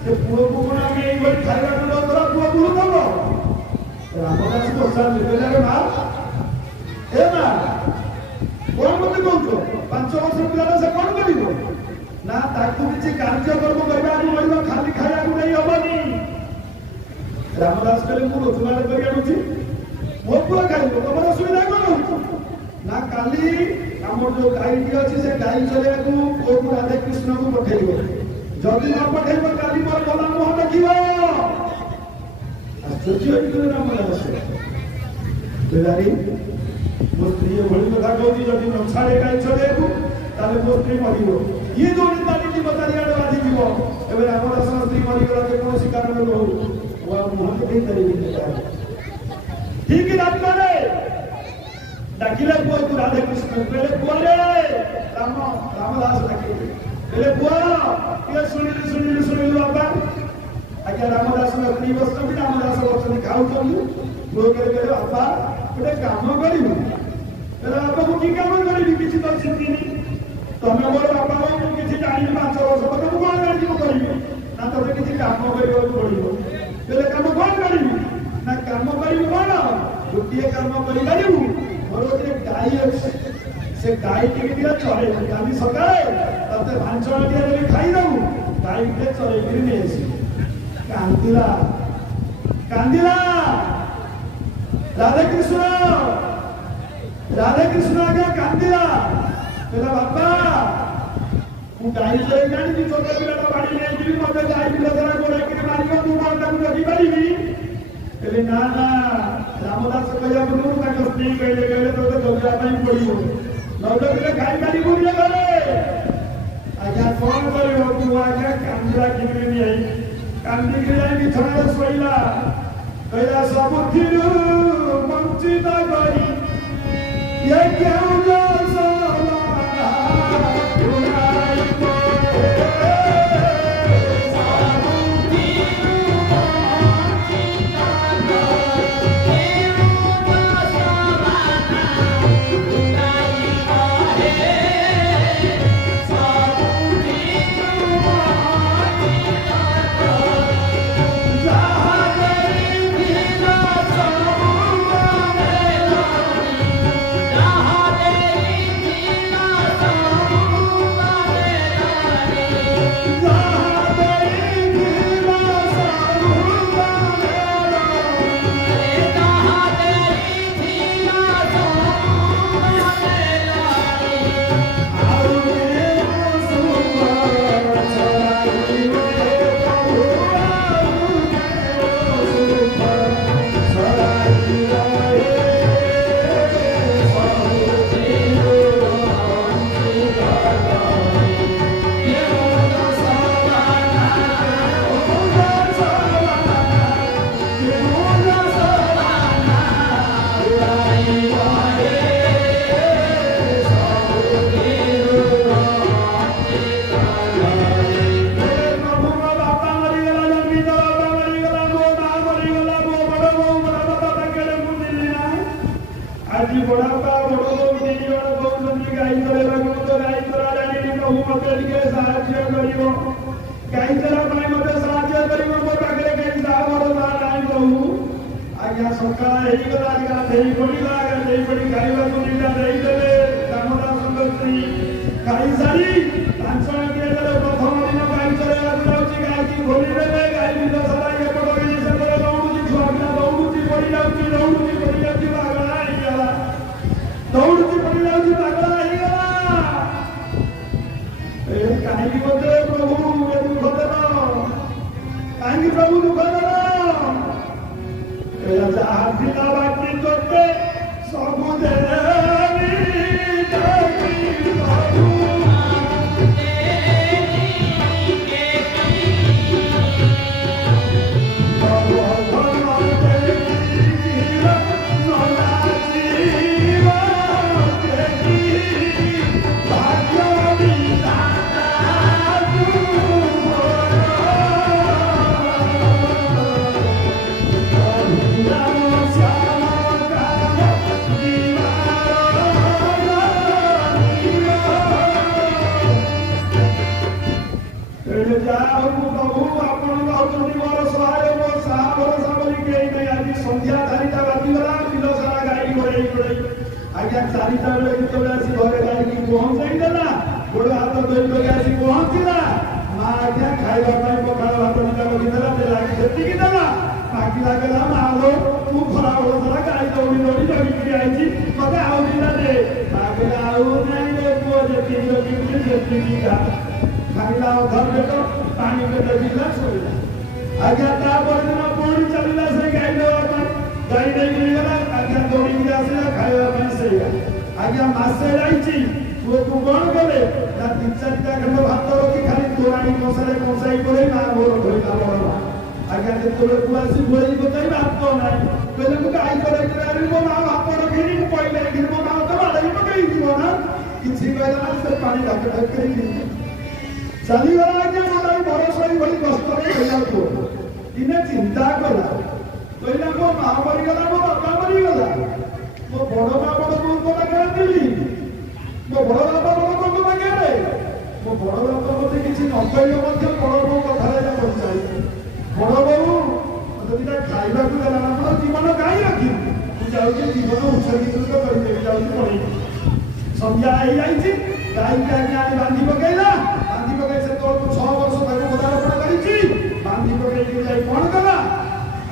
से पुओ को कौन आगे खाଇବା पुओ बुलूदब ରାମଦାସ ପ୍ରସାଦ କହିଲେ ମା ଏ ମା କଣ ମତେ କହୁଛ 5 ବର୍ଷର ପିଲାଟା ସେ କଣ କରିବ ନା ତାକୁ କିଛି କାର୍ଯ୍ୟକ୍ରମ କରିବାକୁ ପଡିବ ଖାଲି ଖାଇବାକୁ ନେଇ ହବନି। ରାମଦାସ କହିଲେ ମୁଁ ରୋଜଗାର କରି ଆଣୁଛି ମୋ ପୁଅ ଖାଇବ ତମର ଅସୁବିଧା କଣ ନା କାଲି ଆମର ଯୋଉ ଗାଈଟି ଅଛି ସେ ଗାଈ ଚଲେଇବାକୁ ପୁଅକୁ ରାଧାକୃଷ୍ଣକୁ ପଠେଇବ ଯଦି ନ ପଠେଇବ କାଲି ମୋର ଗଲା ମୁହଁ ଦେଖିବ। ଆଶ୍ଚର୍ଯ୍ୟ ହେଇଥିଲେ ରାମଦାସ ମୋ ସ୍ତ୍ରୀ ଏଭଳି କଥା କହୁଛି ଯଦି ନ ଛାଡେ ଗାଈ ଚଲେଇବାକୁ ତାହେଲେ ମୋ ସ୍ତ୍ରୀ ମରିବ ଇଏ ଯୋଉଠି ଚାଲିଯିବ ଚାରିଆଡେ ବାଜିଯିବ। ଏବେ ରାମଦାସଙ୍କ ସ୍ତ୍ରୀ ମରିଗଲା ଯେକୌଣସି କାରଣ ହଉ ମୁହଁ ଦେଖେଇ ପାରିବିନି। ଠିକ ରାସ୍ତାରେ ଡାକିଲେ ପୁଅକୁ ରାଧାକୃଷ୍ଣ କହିଲେ ପୁଅରେ ରାମଦାସ ଡାକିଲେ କହିଲେ ପୁଅ କିଏ ଶୁଣିଲୁ ବାପା। ଆଜ୍ଞା ରାମଦାସଙ୍କ ସ୍ତ୍ରୀ ବସିଛନ୍ତି ରାମଦାସ ବସିଛନ୍ତି ଖାଉଛନ୍ତି। ପୁଅ କହିଲେ ବାପା ଗୋଟେ କାମ କରିବୁ କହିଲେ ବାପା ମୁଁ କି କାମ କରିବି କିଛି ତ ଶିଖିନି ତମେ ମୋର ବାପା ମୁଁ କିଛି ଜାଣିନି 5 ବର୍ଷ କଥା ମୁଁ କଣ ଜାଣିଛି ମୁଁ କରିବି ନା ତତେ କିଛି କାମ କରିବାକୁ ପଡିବ। କହିଲେ କାମ କଣ କରିବି ନା କାମ କରିବୁ କଣ ଗୋଟିଏ କାମ କରିପାରିବୁ ମୋର ଗୋଟେ ଗାଈ ଅଛି ସେ ଗାଈ ଟିକେ ଚରେଇବୁ କାଲି ସକାଳେ ତତେ ଭାଞ୍ଚଣା ଟିକେ ଦେବି ଖାଇଦବୁ ଗାଈ ଟିକେ ଚରେଇକିରି ନେଇ ଆସିବୁ। କାନ୍ଦିଲା ରାଧାକୃଷ୍ଣ ଆଜ୍ଞା କାନ୍ଦିଲା କହିଲା ବାପା ମୁଁ ଗାଈ ଚରେଇ ଜାଣିଛି ଛୋଟ ପିଲାଟା ବାଡି ନେଇଯିବି ମତେ ଗାଈ ପିଲା ଦ୍ୱାରା ଗୋଡେଇକିରି ମାରିବ ତୁ କଣ ତାକୁ ରଖିପାରିବି। କହିଲେ ନା ରାମଦାସ କହିବା ପୂର୍ବରୁ ତାଙ୍କ ସ୍ତ୍ରୀ କହିଲେ ତୋତେ ଜଗିବା ପାଇଁ ପଡିବ ନ ଜଗିଲେ ଖାଇପାରିବୁନି ଘରେ। ଆଜ୍ଞା କଣ କରିବ ତୁ ଆଜ୍ଞା କାନ୍ଦିଲା କିଣିବିନି କାନ୍ଦିକି ଯାଇ ବିଛଣାରେ ଶୋଇଲା କହିଲା ସବୁଥିରୁ ବଞ୍ଚିତ କରି ये क्यों जो आज्ञा 4टा बेले जिते आसी घरे गाड़ी पहुंचाई देला गोड़ हाथ धोई आसी पहुंचला माँ आज्ञा खाइबा पखाड़ भात दिटा रखीदेला लागी सेतिकी देला बाकी लागला मालो तू खरा बड़ सारा गाई दौड़ी दौड़ी जगिकी आई मत आउ दिला दे बाकी आउ नहीं रे पुओ जेती जगिकी सेतिकी का खाइला घर पेट पानी पेट दिला सोइला आज्ञा तापर दिन पुणी चलला से गाई देवा गाई नहीं गला आज्ञा दौड़ी आसला खाइबा से आज्ञा मासे जाइची तू तू कौन कले ना 3-4टा खंड भात रखी खाली तोराणी मसाले मसाई करे ना मोर धोइला बड़ आज्ञा जे तोले कुआसी गोई बताई बात तो नाही पहले मुके आई करे रे मो ना भात रखी नि पहिले कि मो ना तो बाड़ी पकई दियो ना किछि कहला ना से पानी ढक ढक करी दी चली गला आज्ञा मोलाई भरोसा ही बड़ी कष्ट रे भैया को इने चिंता कला कहला मो मां मरी गला मो बापा मरी गला मो बड़ बापा को को लगा दिली मो बड़ बापा को को लगा रे मो बड़ बापा मते किछि न कहले मते बड़ बड़ कथा रे पहुंचाई बड़ बाबू मते दिटा खाइबा को देला ना जीवन गाई रखी तू जाउके जीवन उत्सर्गित कर दे जाउके पड़ी संध्या आई जाईची गाई के आगे बांधी पकेला बांधी पके से तो 6 वर्ष तक पदार्पण करिची बांधी पके के जाई कोन कला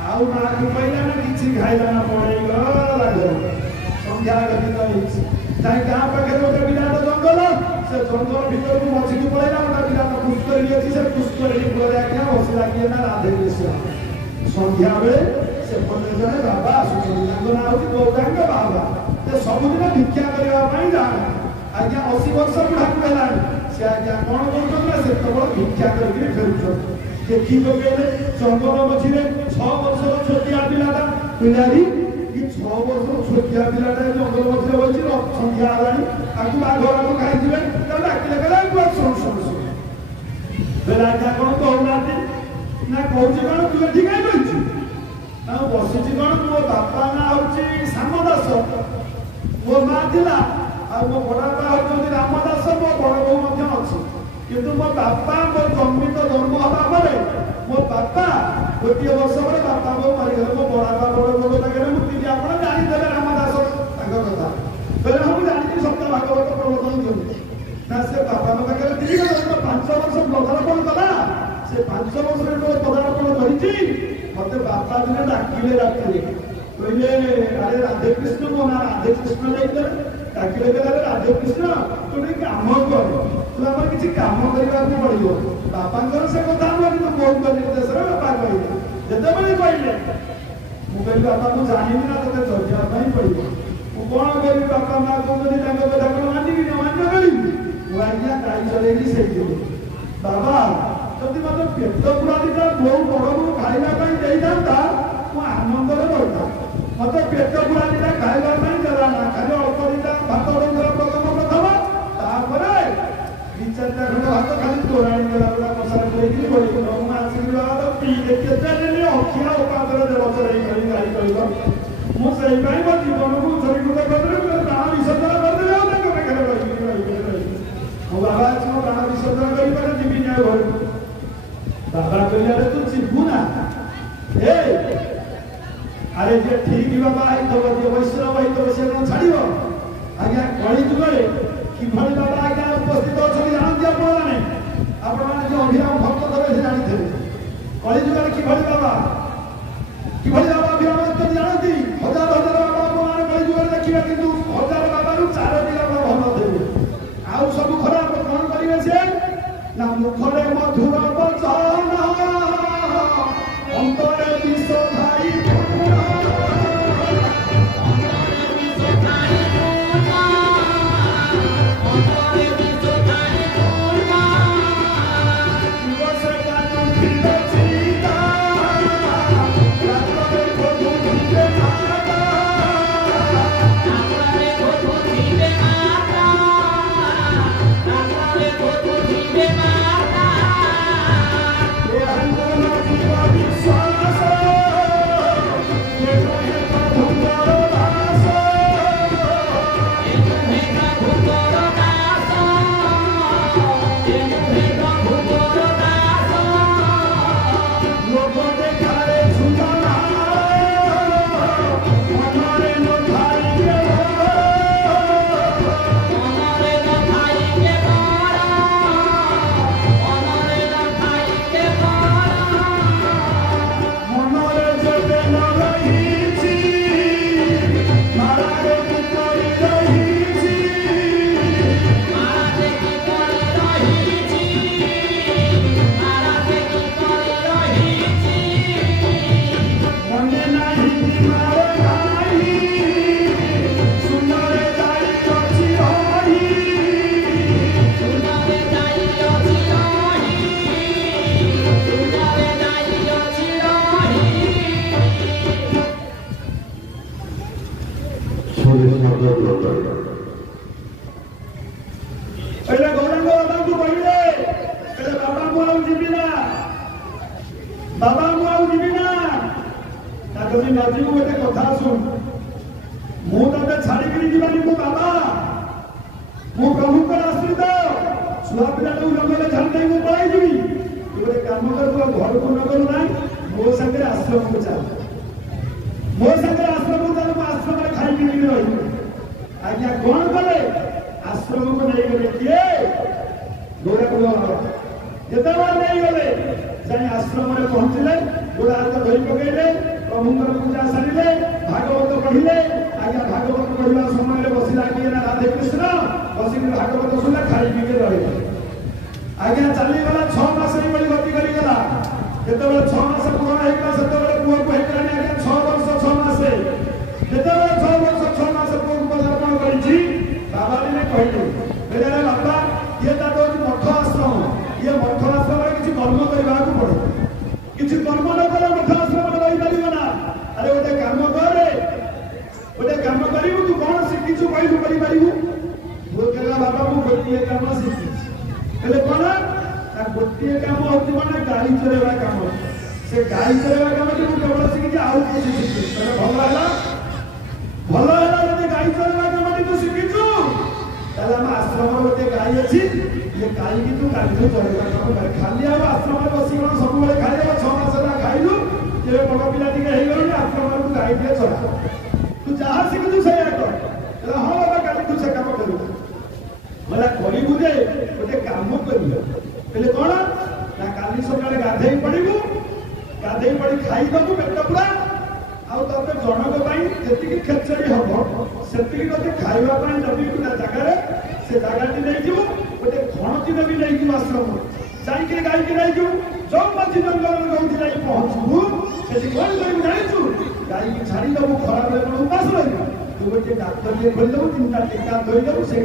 आउ ना कि पहिला ना किछि खाइला ना पड़ेगा लागो संध्या गति करिची ताई गां पाखे गोटे विराट जंगल से जंगल भीतर को मछली पड़ेला गोटे विराट पुष्करणी अछि से पुष्करणी पड़े आज्ञा बसला कि ना राधे कृष्ण संध्या बेले से पले जने बाबा आसुଛନ୍ତି ତାଙ୍କ ନାଁ ହେଉଛି ଗୌରାଙ୍ଗ ବାବା ସେ ସବୁଦିନ ଭିକ୍ଷା କରିବା ପାଇଁ ଯାଆନ୍ତି आज्ञा 80 वर्ष बुढ़ाକୁ ହେଲାଣି ସେ आज्ञा କଣ କରୁଛନ୍ତି ନା ସେ କେବଳ ଭିକ୍ଷା କରିକି ଫେରୁଛନ୍ତି देखी पकेले जंगल मझिरे 6 वर्षर छोटिया पिलाटा पिलारी कि 6 वर्षर छोटिया पिलाटा जंगल मझिरे बइछि संध्या आलानी आकु बाघरा को खाइ दिबे त डाकिले गला को सुन सुन बेला का कोन कहलाती ना कहउछि कोन तू एठी काई बइछि ना बसिछि कोन मो बापा ना होछि सामदास मो मा थिला आ मो बड़ा बा होछि रामदास मो बड़ बहू मध्य अछि किंतु मो बापा मो जन्मित जन्म हवा परे मो बापा गोटे वर्ष पर बापा मो मारी गले मो बड़ा बा बड़ बड़ ताके मुक्ति दि आपण जानि देले रामदास ताको कथा बेले हम जानि सप्ताह भागवत प्रवचन दियो ना से बापा मो ताके दिली गले 5 वर्ष पदार्पण कला से 5 वर्ष रे पदार्पण करिछि मते बापा दिने डाकिले राखिले कहले अरे राधे कृष्ण मो ना राधे कृष्ण जाइले डाकिले गले राधे कृष्ण तू एक काम कर तू हमर किछि काम करिबा को पड़ियो बापांकर से कथा हम तो बहुत निर्देश रे बापा कहले जते बले कहले मु कहली बापा मु जानि ना तते जज्ञा पई पड़ियो मु कोन कहली बापा मा को जदी ताको कथा को मानि कि न मान्य करी मु आज्ञा काई चलेली से दियो बाबा जदी मते पेट पुरा दिटा बहुत बड़ खाइला पई देई दांता मु आनंद रे रहता मते पेट पुरा दिटा खाइला पई देला ना खाली अल्प दिटा भात रंगला प्रथम तापरे विचारता खंड भात खाली तोराणी गला गला मसाला देई बड़ी को आशीर्वाद पी दे केते ने अखिया उपादर दे बचरे करी गाई करिबो मु सेई पई मो जीवन को शरीर को बदले प्राण विसर्जन कर दे और ताको करे रही मो बाबा छ प्राण विसर्जन करी पर जीवी ना घर बाबा कहले रे तू जीवू ना ए अरे जे ठीक बाबा है तो जे वैष्णव है तो से न छाड़ियो आज्ञा कଳି जुगरे कि भली बाबा आज्ञा उपस्थित अछनी जानती आपण माने जो अभिराम भक्त धरे से जानिथे कଳି जुगरे कि भली बाबा अभिराम भक्त जानती हजार हजार बाबा मान कଳି जुगरे देखिबा किंतु हजार बाबा रु 4टी बाबा भल देबे आउ सब खराब कोन करिवे से ना मुखरे मधुर बचन अंतरे विष धाई Thank you. ଗୌରାଙ୍ଗ ବାବାଙ୍କୁ କହିଲେ ବାବା ମୁଁ ଆଉ ଯିବି ନା, ବାବା ମୁଁ ଆଉ ଯିବି ନା। ଯଦି ନ ଯିବୁ ଗୋଟେ କଥା ଶୁଣ, ମୁଁ ତତେ ଛାଡ଼ିକିରି ଯିବାନି ମୋ ବାବା, ମୁଁ ପ୍ରଭୁଙ୍କର ଆଶ୍ରିତ, ଛୁଆ ପିଲାଟାକୁ ଜଙ୍ଗଲରେ ଛାଡ଼ି ଦେଇ ମୁଁ ପଳାଇ ଯିବି। ତୁ ଗୋଟେ କାମ କର, ତୁ ଘରକୁ ନ କରୁ ନାହିଁ, ମୋ ସାଙ୍ଗରେ ଆଶ୍ରମକୁ ଚାଲ, ମୋ ସାଙ୍ଗରେ ଆଶ୍ରମକୁ ଚାଲ, ମୁଁ ଆଶ୍ରମରେ ଖାଇକି ନେଇକି ରହିବି। ଆଜ୍ଞା କଣ କଲେ? ଆଶ୍ରମକୁ ନେଇଗଲେ କିଏ? ଗୌରାଙ୍ଗ। ଯେତେବେଳେ ନେଇଗଲେ ଯାଇ ଆଶ୍ରମରେ ପହଞ୍ଚିଲେ, ଗୋଡ଼ ହାତ ଧୋଇ ପକେଇଲେ, ପ୍ରଭୁଙ୍କର ପୂଜା ସାରିଲେ, ଭାଗବତ ପଢିଲେ। ଆଜ୍ଞା ଭାଗବତ ପଢିବା ସମୟରେ ବସିଲା କିଏ ନା ରାଧେ କୃଷ୍ଣ, ବସିକି ଭାଗବତ ଶୁଣିଲେ, ଖାଇ ପିଇକି ରହିଲେ। ଆଜ୍ଞା ଚାଲିଗଲା 6 ମାସ ଏଇଭଳି ଗତି କରିଗଲା। ଯେତେବେଳେ 6 ମାସ ପୂରଣ ହେଇଗଲା, ସେତେବେଳେ ପୁଅକୁ ହେଇଗଲାଣି ଆଜ୍ଞା 6 ବର୍ଷ 6 ମାସେ। ଯେତେବେଳେ 6 ବର୍ଷ 6 ମାସ ପୁଅକୁ ପଦାର୍ପଣ କରିଛି, ବାବା ଦିନେ କହିଲେ ବାପା ଇଏ ତାର ହଉଛି ମଠ ଆଶ୍ରମ, ଇଏ ମଠ ଆଶ୍ରମରେ କିଛି କର୍ମ କରିବାକୁ ପଡେ, କିଛି କର୍ମ ନ କଲେ ମଠ ଆଶ୍ରମରେ ରହିପାରିବ ନା। ଆରେ ଗୋଟେ କାମ କରେ, ଗୋଟେ କାମ କରିବୁ, ତୁ କଣ ଶିଖିଛୁ କହିବୁ କରିପାରିବୁ? ମୁଁ କହିଲା ବାବା ମୁଁ ଗୋଟିଏ କାମ ଶିଖିଛି। ହେଲେ କଣ ନା ଗୋଟିଏ କାମ ହଉଛି ମାନେ ଗାଈ ଚରେଇବା କାମ। ସେ ଗାଈ ଚରେଇବା କାମଟି ମୁଁ କେବଳ ଶିଖିଛି, ଆଉ କିଛି ଶିଖିଛି। ଭଲ ହେଲା, ଭଲ ହେଲା। ଯଦି ଗାଈ ଚରେଇବା କାମଟି ତୁ ଶିଖିଛୁ, ତାହେଲେ ଆମ ଆଶ୍ରମର ଗୋଟେ ଗାଈ ଅଛି, ଇଏ ଗାଈକି ତୁ କାଲିଠୁ ଚରେଇବା କାମ କରେ। ଖାଲି ଆଉ ଆଶ୍ରମରେ ବସି କଣ ସବୁବେଳେ ଖାଇବ? 6 ମାସ ହେଲା ଖାଇଲୁ, ଏବେ ବଡ ପିଲା ଟିକେ ହେଇଗଲୁଣି, ଆଶ୍ରମରେ ତୁ ଗାଈ ଟିକେ ଚରା, ତୁ ଯାହା ଶିଖିଛୁ ସେଇଆ କର। ହଁ ବାବା କାଲିଠୁ ସେ କାମ କରିବୁ। ବୋଲେ କରିବୁ ଯେ ଗୋଟେ କାମ କରିବୁ। ହେଲେ କଣ ନା କାଲି ସକାଳେ ଗାଧେଇ ପଡିବୁ, ଗାଧେଇ ପଡି ଖାଇଦବୁ ପେଟ ପୁରା, ଆଉ ତତେ ଜଣକ ପାଇଁ ଯେତିକି ଖେଚେଡି ହବ ସେତିକି ତତେ ଖାଇବା ପାଇଁ ଦେବି ଗୋଟେ ଜାଗାରେ। ସେ ଜାଗାଟି ନେଇଯିବୁ, ଗୋଟେ ଖଣତିରେ ବି ନେଇଯିବୁ ଆଶ୍ରମ, ଯାଇକିରି ଗାଈକି ନେଇଯିବୁ। ଯୋଉ ମଝି ଜଙ୍ଗଲରେ ଯୋଉଠି ଯାଇ ପହଞ୍ଚିବୁ, ସେଠି କଣ କରିବୁ ଜାଣିଛୁ? ଗାଈକି ଛାଡ଼ିଦବୁ, ଖରାବେଳେ କଣ ଉପାସ ରହିବୁ? ତୁ ଗୋଟେ ଡାକ୍ତର ଟିକେ ଖୋଲିଦବୁ, 3ଟା ଟୀକା ଧୋଇଦବୁ, ସେ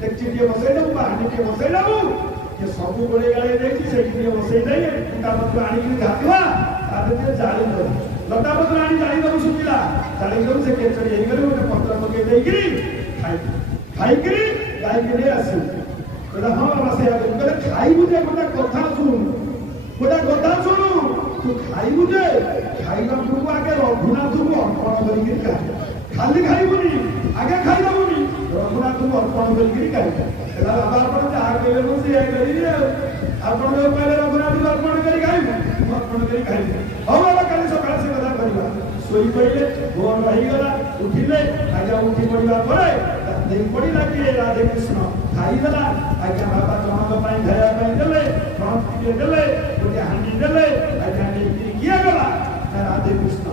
ଡେକ୍ଚି ଟିକେ ବସେଇଦବୁ ବା ହାଣ୍ଡି ଟିକେ ବସେଇଦବୁ, ଯେ ସବୁ ଗୋଳେଇ ଗାଳେଇ ଦେଇଛି ସେଇଠି ଟିକେ ବସେଇ ଦେଇ ଲତାପତ୍ର ଆଣିକିରି ଘାଟିବା, ତା ଭିତରେ ଜାଳିଦବୁ, ଲତାପତ୍ର ଆଣି ଜାଳିଦବୁ, ଶୁଖିଲା ଜାଳିଦବୁ, ସେ ଖେଚେଡି ହେଇଗଲେ ଗୋଟେ ପତ୍ର ପକେଇ ଦେଇକିରି ଖାଇକିରି ଗାଈକି ନେଇ ଆସିବୁ। କହିଲା ହଁ ବାବା ସେଇଆ କରିବୁ। କହିଲେ ଖାଇବୁ ଯେ ଗୋଟେ କଥା ଶୁଣୁ, ଗୋଟେ କଥା ଶୁଣୁ, ତୁ ଖାଇବୁ ଯେ ଖାଇବା ପୂର୍ବରୁ ଆଗେ ରଘୁନାଥଙ୍କୁ ଅର୍ପଣ କରିକିରି ଖାଇବୁ। ଖାଲି ଖାଇବୁନି, ଆଗେ ଖାଇଦବୁନି, ରଘୁନାଥଙ୍କୁ ଅର୍ପଣ କରିକିରି ଖାଇବୁ। ହେଲା ବାବା ଆପଣ ଯାହା କହିଲେ ମୁଁ ସେଇଆ କରିବି। ଆଉ ଆପଣ ଯୋଉ କହିଲେ ରଘୁନାଥଙ୍କୁ ଅର୍ପଣ କରି ଖାଇବୁ, ମୁଁ ଅର୍ପଣ କରି ଖାଇବି। ହଉ ବାବା କାଲି ସକାଳେ ସେ କଥା କରିବା। ଶୋଇ ପଡ଼ିଲେ, ଭୋର ହେଇଗଲା, ଉଠିଲେ। ଆଜ୍ଞା ଉଠି ପଡ଼ିବା ପରେ ଗାଧେଇ ପଡ଼ିଲା କିଏ? ରାଧେ କୃଷ୍ଣ ଖାଇଦେଲା। ଆଜ୍ଞା ବାବା ଜଣକ ପାଇଁ ଖାଇବା ପାଇଁ ଦେଲେ, ଟିକେ ଦେଲେ, ଗୋଟେ ହାଣ୍ଡି ଦେଲେ। ଆଜ୍ଞା ନେଇକିରି କିଏ ଗଲା ନା ରାଧେ କୃଷ୍ଣ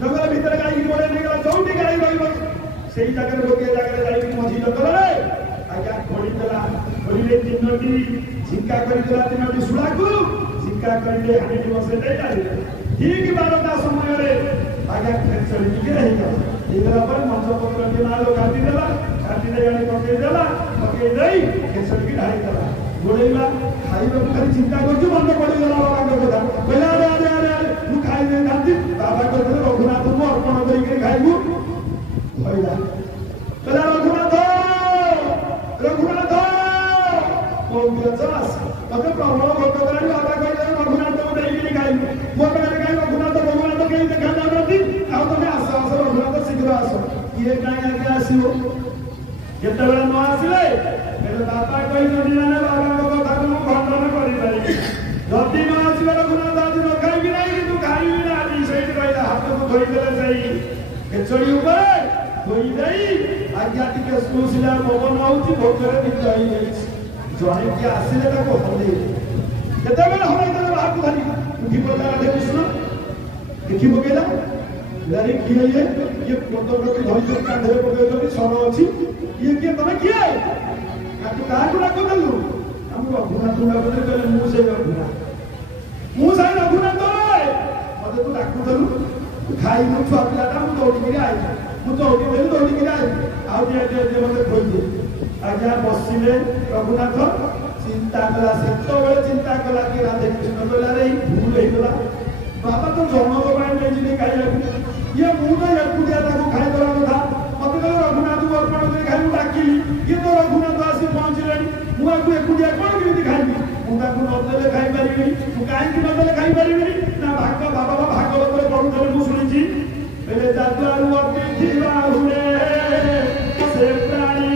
ଜଙ୍ଗଲ ଭିତରେ ଗାଈକି ଗୋଡ଼େଇ ନେଇଗଲା। ଯୋଉଠି ଗାଈ ରହିବ ସେଇ ଜାଗାରେ ଗୋଟିଏ ଜାଗାରେ ଯାଇକି ମଝି ଜଙ୍ଗଲରେ ଆଜ୍ଞା ଖୋଳିଦେଲା। ଖୋଳିଲେ 3ଟି ଝିଙ୍କା କରିଦେଲା, 3ଟି ଶୁଳାକୁ ଝିଙ୍କା କରିଲେ, ହାଣ୍ଡିଟି ବସେଇ ଦେଇ ଚାଲିଲେ। ଠିକ 12ଟା ସମୟରେ ଆଜ୍ଞା ଖେଚେଡି ଟିକେ ହେଇଗଲା ପରେ ମଞ୍ଚ ପତ୍ର ଟିକେ ନାଳ କାଟିଦେଲା, କାଟି ଦେଇ ଆଣି ପକେଇଦେଲା, ପକେଇ ଦେଇ ଖେଚେଡିକି ଢାଳିଦେଲା, ଗୋଳେଇଲା। ଖାଇବାକୁ ଖାଲି ଚିନ୍ତା କରୁଛୁ, ମନେ ପଡ଼ିଗଲା ବାବାଙ୍କ କଥା। କହିଲା ଆରେ ଆରେ ଆରେ ଆରେ ମୁଁ ଖାଇ ଦେଇଥାନ୍ତି, ବାବା କହିଥିଲେ ରଘୁନାଥଙ୍କୁ ଅର୍ପଣ କରିକିରି ଖାଇବୁ। କହିଲା କହିଲା ରଘୁନାଥ ରଘୁନାଥ ମତେ ପ୍ରବଳ ଭୋକ କଲାଣି, ବାବା କହିଲେ ରଘୁନାଥଙ୍କୁ ଦେଇକିରି ଖାଇବୁ। ମୋ ପାଖରେ କାହିଁ ରଘୁନାଥ କେହି ଦେଖା ଯାଉନାହାନ୍ତି, ଆଉ ତମେ ଆସ ଆସ ରଘୁନାଥ ଶୀଘ୍ର ଆସ। କିଏ କାହିଁ ଆଗେ ଆସିବ? ଯେତେବେଳେ ନ ଆସିଲେ ବାପା କହିଛନ୍ତି ମାନେ ବାବାଙ୍କ କଥାକୁ ମୁଁ ଖଣ୍ଡନ କରିପାରିବି। ଯଦି ନ ଆସିବେ ରଘୁନାଥ ଆଜି ନ ଖାଇବି ନାହିଁ, କିନ୍ତୁ ଖାଇବି ନା ଆଜି। ସେଇଠି କହିଲା ହାତକୁ ଧୋଇଦେଲେ, ସେଇ ଖେଚଡି ଉପରେ ଧୋଇ ଦେଇ ଆଜ୍ଞା ଟିକେ ସୁଶିଲା ପବନ ହଉଛି, ଭୋକରେ ନିଜ ହେଇଯାଇଛି। ଜଣେ କିଏ ଆସିଲେ ତାକୁ ହଲେଇ, ଯେତେବେଳେ ହଲେଇ ଦେଲେ ବାହାରକୁ ଧରି ଉଠି ପଡ଼ିଲା ରାଧେ କୃଷ୍ଣ। ଦେଖି ପକେଇଲା, କିଏ ଇଏ ପତ୍ରକୁ ଧରିଛନ୍ତି, କାନ୍ଧରେ ପକେଇଛନ୍ତି, ସର ଅଛି, ଇଏ କିଏ? ତମେ କିଏ? ତୁ କାହାକୁ ଡାକୁଥିଲୁ? ଆମକୁ ରଘୁନାଥଙ୍କୁ ଡାକୁଥିଲି। କହିଲେ ମୁଁ ସେଇ ରଘୁନାଥ, ମୁଁ ସେଇ ରଘୁନାଥ। ମତେ ତୁ ଡାକୁଥିଲୁ, ତୁ ଖାଇବୁ ଛୁଆ ପିଲାଟା, ମୁଁ ଦୌଡ଼ିକିରି ଆଇଲି, ମୁଁ ଦୌଡ଼ିକିରି ଆଇଲି। ଆଉ ଟିକେ ମତେ ଖୋଇଦିଏ। ଆଜ୍ଞା ବସିଲେ ରଘୁନାଥ, ଚିନ୍ତା କଲା। ସେତେବେଳେ ଚିନ୍ତା କଲା କି ରାଧେ କୃଷ୍ଣ କହିଲା ରେ ଭୁଲ ହେଇଗଲା, ବାବା ତ ଜଣକ ପାଇଁ ନେଇଯିବେ ଖାଇବାକୁ, ଇଏ ମୁଁ ତ ଏକୁଟିଆ ତାକୁ ଖାଇଦେବା କଥା। ମତେ କହିଲେ ରଘୁନାଥ मुझे नदेले खाई पारि कहीं नदेले खाई पारि ना भाग बाबा भागवत पढ़ुले मुझे शुणी जादुआरू अतिथि बाहुले से प्राणी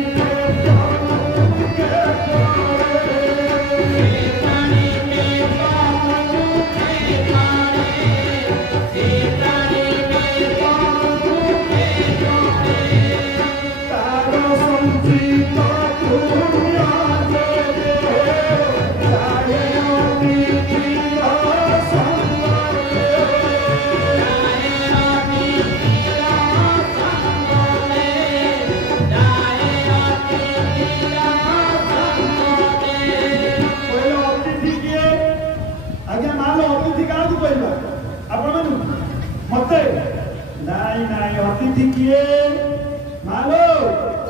अतिथि किए मालो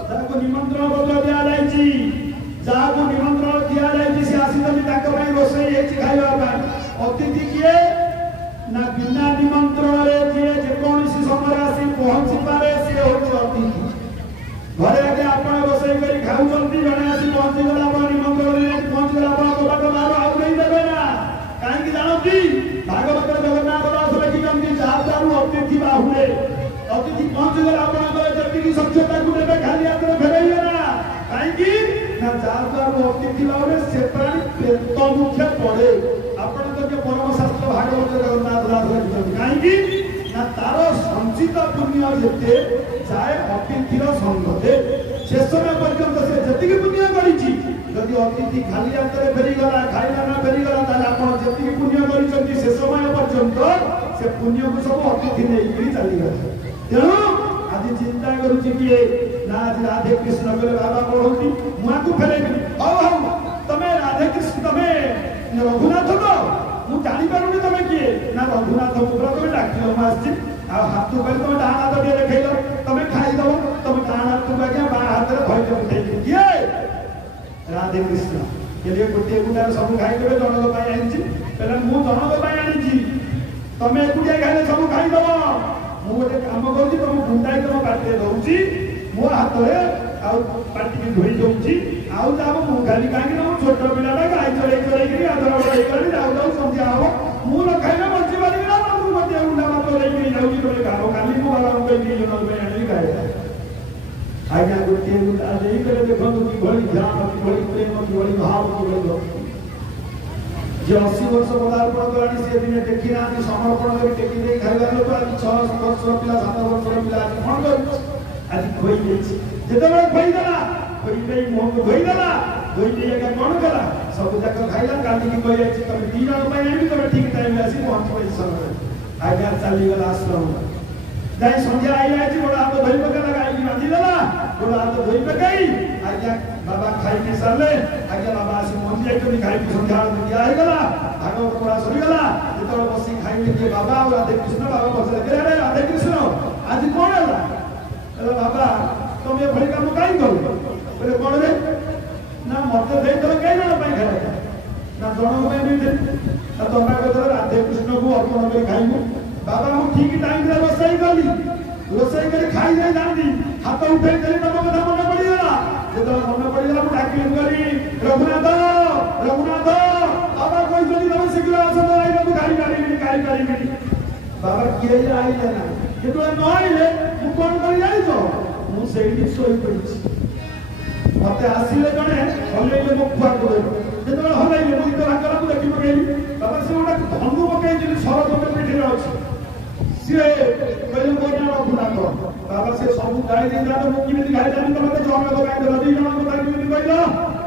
जाको निमंत्रण पत्र दिया जायछि जाको निमंत्रण दिया जायछि से आसीतली ताको भाई रोसई हेछि खाइबा पाई अतिथि किए ना बिना निमंत्रण रे जे जे कोनसी समय आसी पहुंची पारे से होछि अतिथि घरे आगे आपण रोसई करी खाउछंती जणे आसी पहुंची गला आपण निमंत्रण रे पहुंची गला आपण कोबाट मारो आउ नहीं देबे ना काहे कि जानती भागवत जगन्नाथ दास लिखिछंती जातारू अतिथि बाहुले अतिथि पहुंच गए आपन जति सभ्यता को देबे खाली हाथ में फेरइए ना काहे ना जातारू अतिथि बाहुले से प्राणी पेट मुख्य पड़े आपन तो जे परम शास्त्र भागवत जगन्नाथ दास लिखिछंती काहे ना तारो संचित पुण्य जेते जाए अतिथिर संगते शेष में पर्यंत से जति पुण्य करिछि यदि अतिथि खाली हाथ में फेरी गला खाइला ना फेरी गला ताले आपन जति पुण्य करिछंती से समय पर्यंत से पुण्य को सब अतिथि नै चली गए तेणु आज चिंता करुची किए ना आज राधे कृष्ण करे बाबा पढ़ौती मुआ को फेरेबी हौ तमे राधे कृष्ण तमे रघुनाथ तो मु जानि पारुनी तमे किए ना रघुनाथ पुरा तमे डाकिलो मासची आ हाथ पर तमे डान हाथ दे देखैलो तमे खाई दो तमे डान हाथ को बागे बा हाथ रे भय उठै किए राधे कृष्ण के लिए गोटे गुटा सब खाई देबे जनक पाई आइछि पहले मु जनक पाई आनिछि तमे गुटिया खाइले सब खाई दबो मु गोटे काम करूची तुम गुंडाई तुम पाटे दउची मो हाथ रे आ पाटी धोई दउची आउ जाब मु खाली काहे ना छोट पिलाटा गाय चढ़े करी आदर बड़ाई करी जाउ संध्या हो मु न खाइले बंची बाली ना तू मते गुंडा मत लेके जाउची तोले गाओ काली को वाला उके दी जन में आनी गाय आज्ञा गोटे गुंडा देई करे देखो कि भली ध्यान कि भली प्रेम कि भली भाव कि भली जे 80 वर्ष पदार्पण करानी से दिन देखि ना समर्पण कर टेकी दे खाइबा लोक आज 6 वर्ष पिला 7 वर्ष पिला आज कोन कर आज खोई गेछि जेतबे खोई देला खोई देई मोह को खोई देला खोई देई का कोन कला सब जाक खाइला काली की कोई अछि तमे दी जण पई आनी तमे ठीक टाइम में आसी पहुंच पई समय आज्ञा चली गला आश्रम जाई संध्या आइला अछि बडा हाथ धोई पका लगाई की बांधी देला बडा हाथ धोई पकाई आज्ञा बाबा खाई के सरले आज्ञा बाबा आसी पहुंच जाई तो खाई की संध्या दिया आइ गला भागवत पढ़ा सरी गला जेतबे बसी खाई के बाबा और राधे कृष्ण बाबा बसले रे राधे कृष्ण आज कोन हला अरे बाबा तुम ये भली काम काई करू बोले कोन रे ना मते दे तो काई ना पाई खाए ना जण में नहीं दे ना तोमा को राधे कृष्ण को अर्पण कर खाइबो बाबा मु ठीक टाइम रे रोसई कर खाई जाई जांदी हाथ उठे देले तम कथा मन पड़ी गला जेतो मन पड़ी गला मु डाकी करी रघुनाथ बाबा कोई जल्दी तम शीघ्र आस तो आई मु खाई पारी बाबा किए आई ना जेतो न आइले मु कोन करी जाई तो मु सेठी सोई पड़ी मते आसीले जने हलेले मु खुआ को जेतो हलेले मु तो भागला को देखि पकेली बाबा से ओटा धनु पके जे सरद पे पिठी रे अछि से पहले कोना रघुनाथ बाबा से सब गाय दे जा तो मुक्ति में गाय जानी तो मते जण को गाय दे दी जण को गाय दी कहलो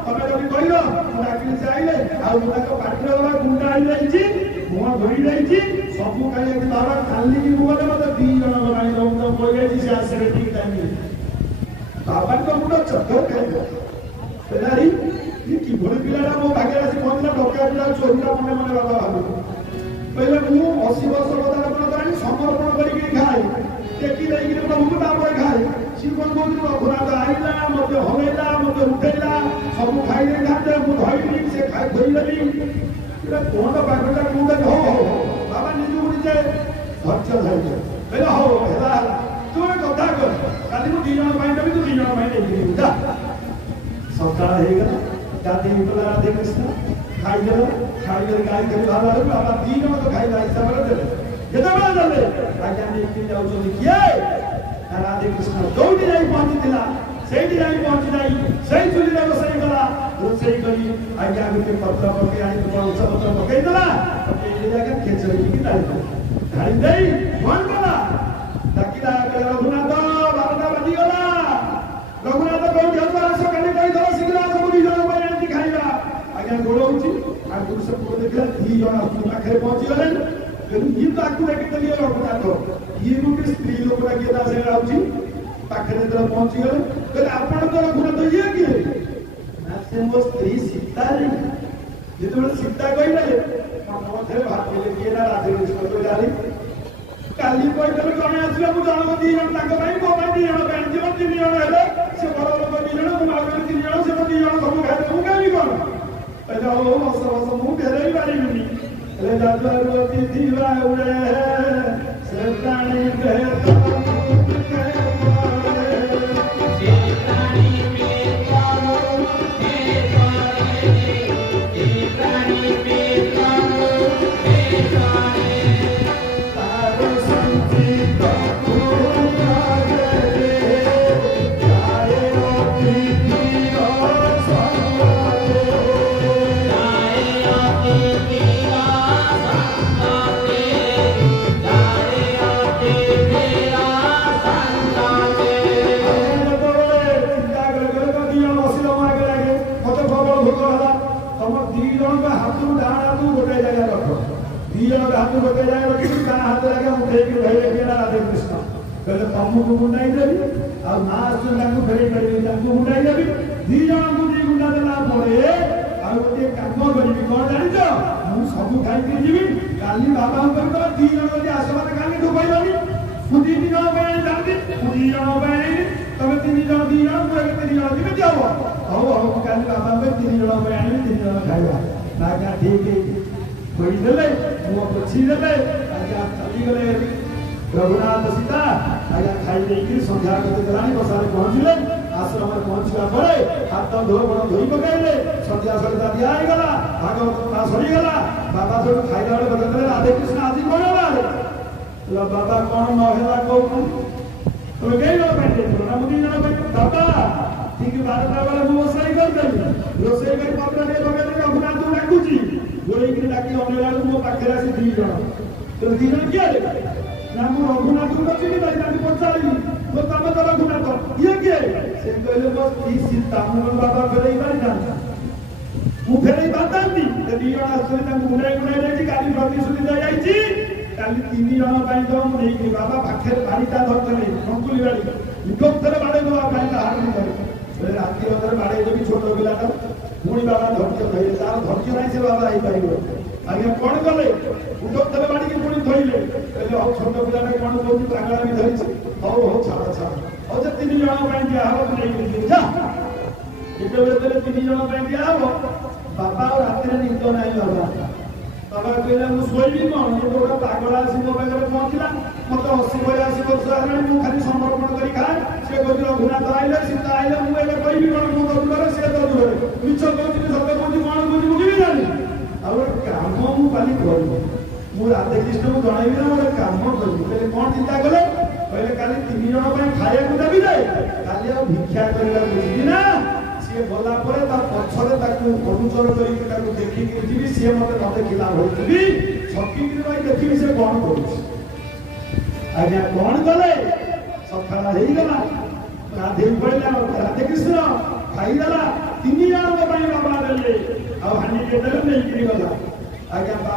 तमे जदी कहलो मु आकि से आइले आ मुना को पाठरे वाला गुंडा आई जाई छी मुआ धोई जाई छी सब गाय के बाबा खाली की मुआ मते दी जण को गाय दो तो कोई जाई छी से आसे ठीक टाइम में बाबा को मुंडा चक्कर खाइ पेलारी ये की भोली पिलाटा मो भागे आसी पहुंचला डका पिला चोरीला मने मने बाबा भाबु पहले मु 80 वर्ष पदार्पण करानी समर्पण करी खाई टेकी देई कि प्रभु को तापर खाई शिवन को रघुनाथ आइला मते हलेला मते उठेला सब खाई दे खाते मु धइली से खाई धइली इला कोन बागटा कोन हो बाबा निजु उठे धैर्य धैर्य पहले हो हेला तू कथा कर काली मु दिजन पाइन देबी तू दिजन पाइन देबी जा सकाळ हे गला गादी उठला राधे कृष्ण ଖାଇଦେଲେ ଖାଇଦେଲେ ଗାଈ କରି ବାହାରିଲା ବେଳକୁ ବାବା 2 ଜଣ ତ ଖାଇବା ହିସାବରେ ଦେଲେ ଯେତେବେଳେ ଦେଲେ ଆଜ୍ଞା ନେଇକି ଯାଉଛନ୍ତି କିଏ ରାଧେକୃଷ୍ଣ ଯୋଉଠି ଯାଇ ପହଞ୍ଚିଥିଲା ସେଇଠି ଯାଇ ପହଞ୍ଚି ଯାଇ ସେଇ ଚୁଲିରେ ରୋଷେଇ କଲା ରୋଷେଇ କରି ଆଜ୍ଞା ଗୋଟେ ପତ୍ର ପକେଇ ଆଣି କଂସ ପତ୍ର ପକେଇଦେଲା ପକେଇ ଆଜ୍ଞା ଖେଚେଡ଼ିକି ଢାଳି ଦେଇ ବନ୍ଦ କଲା ଡାକିଲା ରଘୁନାଥ 12ଟା ବାଜିଗଲା ରଘୁନାଥ କୋଉଠି ହବ ଆସ କାଲି କହିଦେବ ଶୀଘ୍ର ସବୁ 2 ଜଣ ପାଇଁ ଆଣିକି ଖାଇବା ଆଜ୍ଞା ଗୋଳଉଛି ଆଉ ପୁରୁଷ ପୁଅ ଦେଖିଲା 2 ଜଣ ପାଖରେ ପହଞ୍ଚିଗଲେ ଇଏ ତ ଆକୁ ଦେଖିଦେଲି ରଘୁନାଥ ଇଏ ଗୋଟେ ସ୍ତ୍ରୀ ଲୋକଟା କିଏ ତା ସାଙ୍ଗେ ଆଉଛି ପାଖରେ ଯେତେବେଳେ ପହଞ୍ଚିଗଲେ କହିଲେ ଆପଣ ତ ରଘୁନାଥ ଇଏ କିଏ ନା ସେ ମୋ ସ୍ତ୍ରୀ ସୀତା ଯେତେବେଳେ ସୀତା କହିଦେଲେ ମଧ୍ୟରେ ଭାବିଲେ କିଏ ନା ରାଧେକୃଷ୍ଣ କହିଲେ କାଲି କହିଦେଲେ ଜଣେ ଆସିଲେ ମୁଁ ଜଣକ 2 ଜଣ ତାଙ୍କ ପାଇଁ ମୋ ପାଇଁ 2 ଜଣ ପାଇଁ ଯିବ 3 ଜଣ ହେଲେ ସେ ବଡ ଲୋକ 2 ଜଣ ମୁଁ ଆଉ 3 ଜଣ ସେ 2 ଜଣ ସବୁ ଖାଇବେ ମୁଁ ଖାଇବି କଣ କହିଲେ ହଉ ବସ ବସ ମୁଁ ଫେରେଇ ପାରିବିନି ହେଲେ ଯାଦୁଆରୁ ଥିବା ଉଡ଼େ ସେ ପ୍ରାଣୀ हाथ गोटे जाए रखी हाथ लगे उठे राधेकृष्ण कहले तुमको मुंडाई देवी आ ना आसू फेरे करी मुंडाई देवी 2 जन को 2 गुंडा देला पड़े आ गोटे काम करी कौन जान मु सब खाई जीवी काली बाबा 2 जन जब आसबाद काली डुबाइलनी मु 2 जन जानती 2 जन तुम 3 जन 2 जन मुझे 3 जन दिवे जाओ हौ हौ काली बाबा 3 जन आनी 3 जन खाइबा ना क्या ठीक है କହିଦେଲେ ମୁହଁ ପୋଛିଦେଲେ ଆଜ୍ଞା ଚାଲିଗଲେ ରଘୁନାଥ ସୀତା ଆଜ୍ଞା ଖାଇ ଦେଇକି ସନ୍ଧ୍ୟା ଗତି ଦେଲାଣି ବସାରେ ପହଞ୍ଚିଲେ ଆଶ୍ରମରେ ପହଞ୍ଚିବା ପରେ ହାତ ଗୋଡ଼ ଧୋଇ ପକାଇଲେ ସନ୍ଧ୍ୟା ସଳିତା ଦିଆ ହେଇଗଲା ଭାଗବତ କଥା ସରିଗଲା ବାବା ସବୁ ଖାଇଲା ବେଳେ ବଦଳରେ ରାଧେକୃଷ୍ଣ ଆଜି କଣ ହେଲା ବାବା କଣ ନ ହେଲା କହୁନ ତମେ କେହି ଜଣ ପାଇଁ ଦେଇଥିଲ ନା ମୁଁ 2 ଜଣ ପାଇଁ ବାବା ଠିକ 12ଟା ବେଳେ ମୁଁ ରୋଷେଇ କରିଦେଲି ରୋଷେଇ କରି ପତ୍ର ଟିକେ ପକେଇଦେଲି ରଘୁନାଥକୁ ଡାକୁଛି ଗୋଳେଇକି ଡାକି ଅନେଇଲାବେଳକୁ ମୋ ପାଖରେ ଆସି 2 ଜଣ 2 ଜଣ କିଏ ନା ମୁଁ ରଘୁନାଥକୁ ବସିକି ତାଙ୍କୁ ପଚାରିଲି ତମେ ତ ରଘୁନାଥ ଇଏ କିଏ ସେ କହିଲେ ମୋ ସ୍ତ୍ରୀ ସୀତା ମୁଁ ବାବା ଫେରେଇ ପାରିଥାନ୍ତି ମୁଁ ଫେରେଇ ପାରିଥାନ୍ତି 2 ଜଣ ଆସିଲେ ତାଙ୍କୁ ଗୁଣାଇ ଦେଇଛି କାଲି ପ୍ରତିଶ୍ରୁତି ଦିଆଯାଇଛି କାଲି 3 ଜଣ ପାଇଁ ତ ମୁଁ ନେଇକି ବାବା ପାଖରେ ବାଡ଼ିଟା ଧରିଥିଲେ ଶଙ୍କୁଲି ବାଡ଼ି ନିକଟରେ ବାଡ଼େଇଦେବା ପାଇଁ ହାତ ଧରି ରାତି ଅଧରେ ବାଡ଼େଇ ଦେବି ଛୋଟ ପିଲାଟା ପୁଣି ବାବା ଧୈର୍ଯ୍ୟ ଧରିଲେ ତାର ଧୈର୍ଯ୍ୟ ନାହିଁ ସେ ବାବା ହେଇପାରିବ ଆଜ୍ଞା କଣ କଲେ ଉଠୋତ୍ତରେ ବାଡ଼ିକି ପୁଣି ଧୋଇଲେ କହିଲେ ହଉ ଛୋଟ ପିଲାଟା କଣ କହୁଛି ପାଗଳାମି ଧରିଛି ହଉ ହଉ ଛାଡ଼ ହଉ ସେ 3 ଜଣ ପାଇଁ ଦିଆହବ ନେଇକି ଯା ଯେତେବେଳେ 3 ଜଣ ପାଇଁ ଦିଆହବ ବାବା ଆଉ ରାତିରେ ନିଦ ନାହିଁ ବାବା କହିଲେ ମୁଁ ଶୋଇବି କଣ ଇଏ ଗୋଟେ ପାଗଳା ଆସି ମୋ ପାଖରେ ପହଞ୍ଚିଲା ମତେ 80-82 ବର୍ଷ ହେଲାଣି ମୁଁ ଖାଲି ସମର୍ପଣ କରି ଖାଏ ସେ କହୁଛି ରଘୁନାଥ ଆଇଲେ ସୀତା ଆଇଲେ ମୁଁ ଏବେ କହିବି କଣ ମୁଁ ତ ଦୂରରେ ସେ ତ ଦୂରରେ ମିଛ କହୁଛି ସତ କହୁଛି କଣ କହୁଛି ମୁଁ କେମିତି ଜାଣିବି ଆଉ ଗୋଟେ କାମ ମୁଁ କାଲି କରିବି ମୁଁ ରାଧେକୃଷ୍ଣଙ୍କୁ ଜଣାଇବି ନା ଗୋଟେ କାମ କରିବି କହିଲେ କଣ ଚିନ୍ତା କଲେ କହିଲେ କାଲି 3 ଜଣ ପାଇଁ ଖାଇବାକୁ ଦେବି ଯେ କାଲି ଆଉ ଭିକ୍ଷା କରିବାକୁ ଯିବି ନା ସିଏ ଗଲା ପରେ ତା ପଛରେ ତାକୁ ଅନୁଚର କରିକି ତାକୁ ଦେଖିକି ଯିବି ସିଏ ମତେ ନ ଦେଖିଲା ଭଳିଯିବି ଛକିକିରି ରହି ଦେଖିବି ସେ କଣ କରୁଛି ଆଜ୍ଞା କଣ କଲେ ସକାଳ ହେଇଗଲା ରାଧେଇ ପଡ଼ିଲା ରାଧେକୃଷ୍ଣ ଖାଇଦେଲା 3 ଜଣଙ୍କ ପାଇଁ ବାବା ଦେଲେ ଆଉ ହାଣ୍ଡିଟେ ଦେଲେ ନେଇକିରି ଗଲା ଆଜ୍ଞା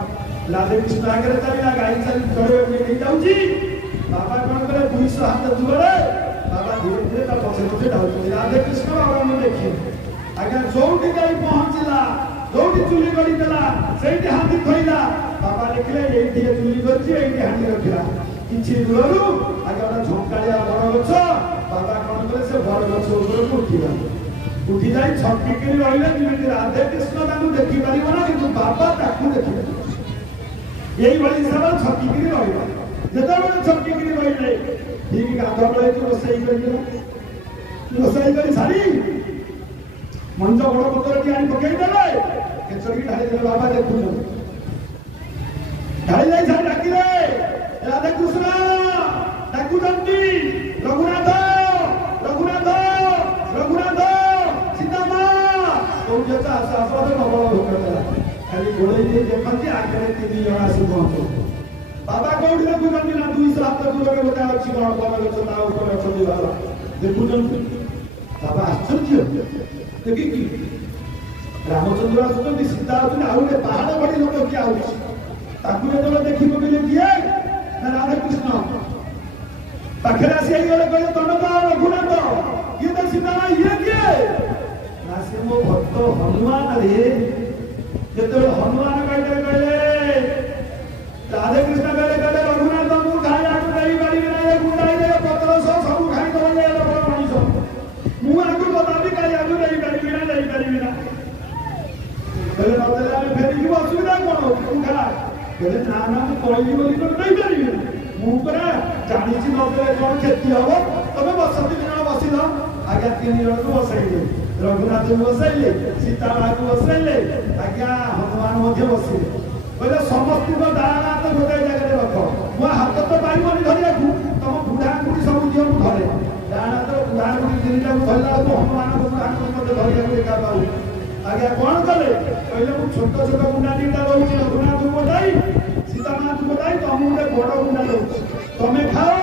ରାଧେକୃଷ୍ଣ ଆଗରେ ଚାଲିଲା ଗାଈ ଚାଲି ଚଢ଼େଇବାକୁ ନେଇଯାଉଛି ବାବା କଣ କଲେ 200 ହାତ ଦୂରରେ ବାବା ଧୀରେ ଧୀରେ ତା ପଛେ ପଛେ ଢାଉଛନ୍ତି ରାଧେକୃଷ୍ଣ ବାବାଙ୍କୁ ଦେଖି ଆଜ୍ଞା ଯୋଉଠି ଯାଇ ପହଞ୍ଚିଲା ଯୋଉଠି ଚୁଲି କରିଦେଲା ସେଇଠି ହାଣ୍ଡି ଥୋଇଲା ବାବା ଦେଖିଲେ ଏଇଠି ଚୁଲି କରିଛି ଏଇଠି ହାଣ୍ଡି ରଖିଲା କିଛି ଦୂରରୁ ଆଜ୍ଞା ଗୋଟେ ଝଙ୍କାଳିଆ ବଡ଼ ଗଛ ବାବା କଣ କଲେ ସେ ବଡ଼ ଗଛ ଉପରକୁ ଉଠିଗଲେ ଉଠି ଯାଇ ଛକିକିରି ରହିଲେ ଯେମିତି ରାଧେକୃଷ୍ଣ ତାଙ୍କୁ ଦେଖିପାରିବ ନା କିନ୍ତୁ ବାବା ତାକୁ ଦେଖିପାରିବ এইভাবে হিসাবে ছকিকিরি রহিবা যেতবে ছকিকিরি রহিলে ঠিক গাধুয়া বেলা রোষেই করে সারি মঞ্চ বড় পত্রটি আনি পকাই দেবে केचड़ी ढाई दे बाबा देखु ढाई जाई सारे डाकी रे राधा कृष्ण डाकू जंती रघुनाथ रघुनाथ रघुनाथ सीता मां तो जेता आसापद प्रबल भोग देला खाली गोळे दे देखंती आगे तीन जण आसी पहुंचो बाबा कोउडी देखुजंती ना 200 हाथ दूर के बता अछि कोन कोन गछता ऊपर अछती बाबा देखुजंती बाबा आश्चर्य देखि कि रामचंद्र आसुचंती सीता आसुचंती आउ ने पहाड़ बड़ी लोक किया होछि ताकू जेतले देखि पकेले किए ना राधा कृष्ण पाखरे आसी गले कहले तनक रघुनाथ ये तो सीता ना ये किए ना से मो भक्त हनुमान रे जेतले हनुमान कहले राधे कृष्ण कहले रघुनाथ मु खाई आकु नहीं पारी ना ये गुंडाई दे पत्र सब खाई दो ले बड़ मनीष मु आकु बताबी खाई आकु नहीं पारी ना कहले नदेले आमे फेरी की असुविधा कोन तू खा कहले ना ना मु कहली बोली तो नहीं पारी मु परा जानि छि नदेले कोन खेती हबो तमे बसती दिन बसी न आज्ञा तीन जण को बसाइले रघुनाथ को बसाइले सीता मां को बसाइले आज्ञा हनुमान मध्ये बसिले कहले समस्त को दाना तो गोटे जगह रख मो हाथ तो पाइबनी धरिया तुम बुढ़ा बुढ़ी सब दियो घरे दाना तो बुढ़ा बुढ़ी तीनटा धरला तो हनुमान को बुढ़ा बुढ़ी मते धरिया एका पाऊ आज्ञा कोन कले कहले मु छोट छोट गुंडा तीनटा रहउछि रघुनाथ को दाई सीता मां को दाई तुम गोटे बड़ गुंडा रहउछि तमे खाओ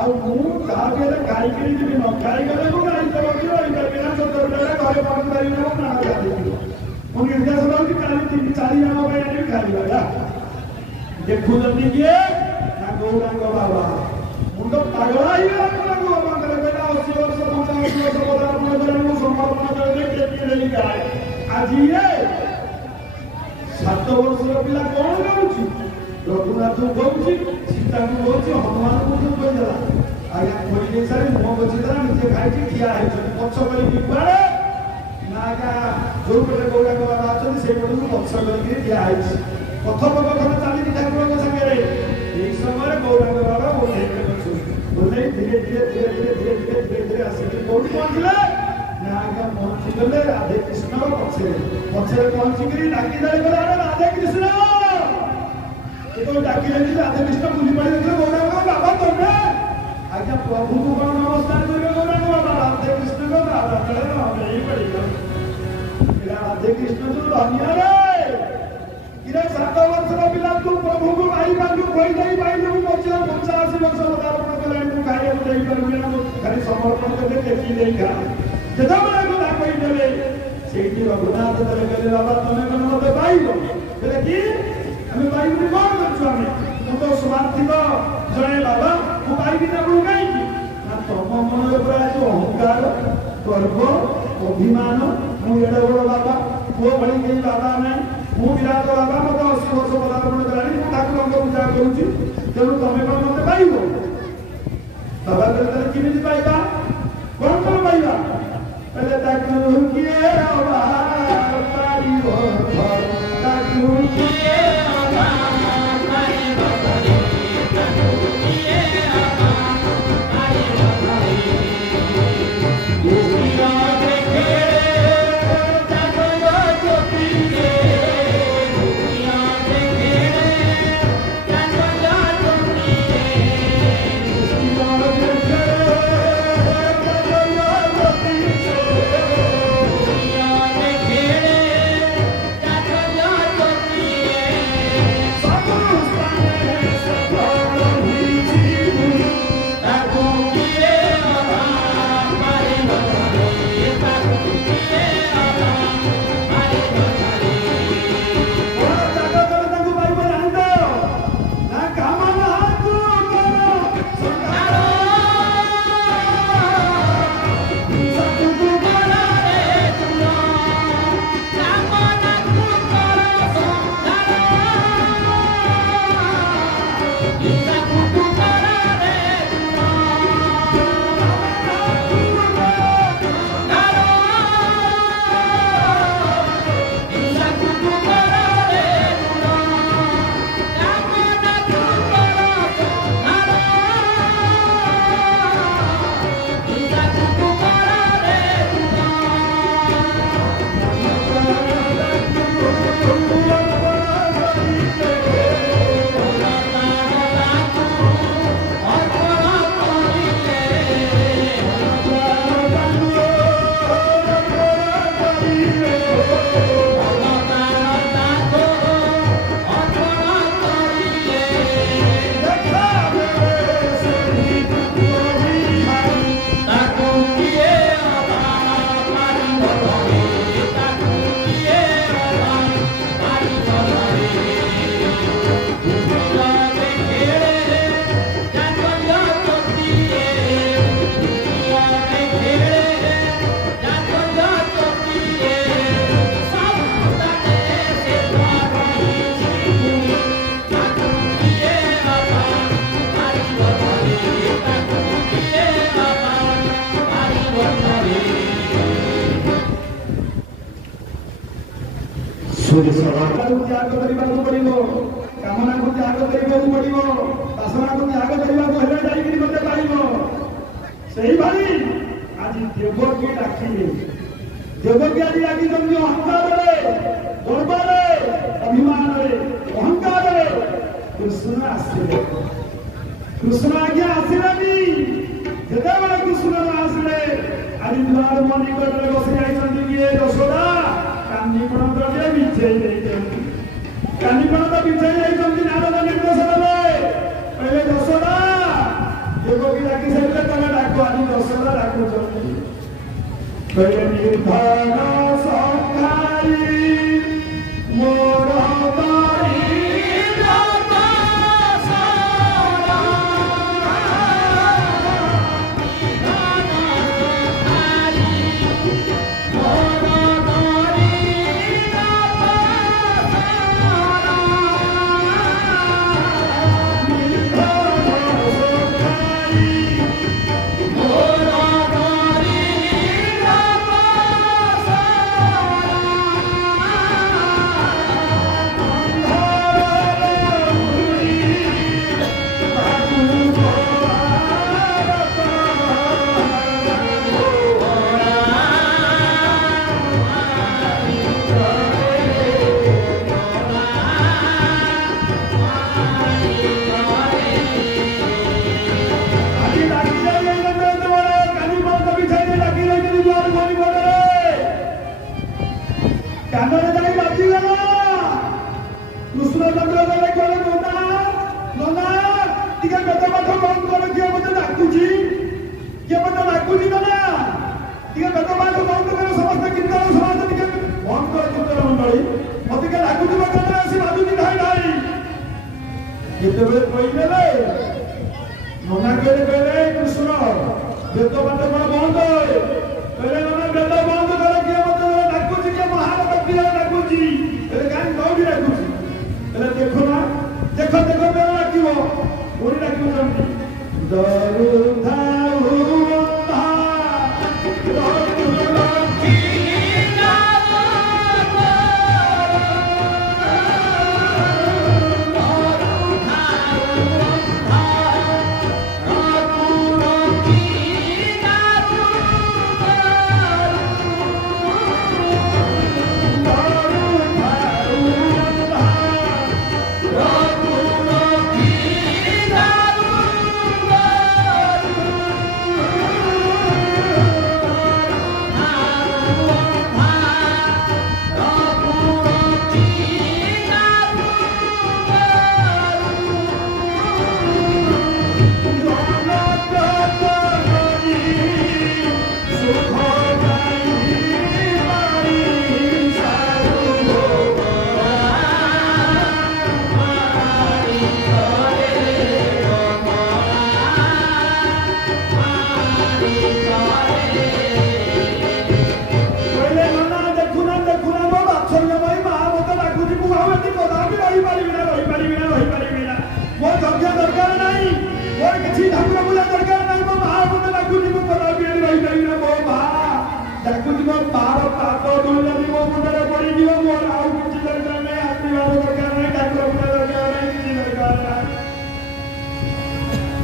आ मु का गेले गाई किनी दिबि न गाई गले को गाई तो रखियो इधर बिना छोट छोट घरे पानी पारी न ना जाती मु निर्देश रहउछि काली तीन चारि जण भाई आनी खाली वाला देखु जल्दी किए ना गौरांग बाबा मुंड पागला ही गौरांग बाबा करे बेटा 80 वर्ष 50 वर्ष पदार्पण करे मु समर्पण करे केती लेली गाय आज ये 7 वर्षर पिला कोन गाउछि रघुनाथ गाउछि सीता को गाउछि हनुमान को कोइ देला आया कोइ दे सारे मो बछि दला निजे खाइछि खिया है पक्ष करी बिपारे नागा जो पटे गौरांग बाबा अछन से पटे पक्ष करी खिया है कथोपकथन चली ठाकुर संगे यही समय गौरांग बाबा बोले बोले धीरे धीरे धीरे धीरे धीरे धीरे धीरे धीरे आसिक कौन पहुंचले ना पहुंची गले राधे कृष्ण पक्षे पक्षे पहुंची डाकी देले बोले अरे राधे कृष्ण तो डाकी देली राधे कृष्ण बुझी पड़े देखो गौरांग बाबा तोने आज्ञा प्रभु को कौन नमस्कार करियो गौरांग बाबा राधे कृष्ण को राधा करे नहीं पड़ेगा राधे कृष्ण जो धन्य रे इरे 7 वर्षर पिला तू प्रभु को आई बाजू कोई नहीं पाई तू 85 वर्ष पदार्पण कले तू खाए नहीं करबे ना खाली समर्पण करके देखी नहीं खा जदा बड़ा को कोई देले सेठी रघुनाथ तले कहले बाबा तमे मन मते पाइबो कहले कि हमें पाइबो कोन करछु हमें तू तो स्वार्थिक जणे बाबा तू पाइबी ना बु काई की ना तम मन ऊपर जो अहंकार गर्व अभिमान मु एडा बड़ बाबा वो बड़ी के बाबा ने मु विराट बाबा मत 80 वर्ष पदार्पण करानी मु ठाकुर पूजा करूची तेणु तमे कोन मते पाइबो बाबा कहले किमिति पाइबा कोन कोन पाइबा पहले ताकू किए आवार पाइबो ताकू किए आवार पाइबो ताकू किए आवार पाइबो दुनिया देखे त्याग करने पड़ो कामना को त्याग करने पड़ो बासना को त्याग करने मत पार से भाई आज देवकी डाकिले देवकी आज डाकी अहंकार गर्व अभिमान अहंकार कृष्ण आसले कृष्ण आज्ञा आसलानी जिते कृष्ण आसले आज द्वार मन निकट बसी जाइए यशोदा कांदीपण द्रव्य बिछे कांदीपण तो बिछे नारद निर्देश देले पहले यशोदा देवकी डाकी सारे तुम डाक आज यशोदा डाकुच कहले निर्धन सखाई मोर नना कहले कृष्ण वेद पाठ बंद कहले नना वेद बंद कर किए मत डाकुच के महाभक्ति डाकुची कहीं दौड़ी डाकुची देखो ना देखो देखो बेल डाकिबो ओरी डाकिबो जल्दी दरुधा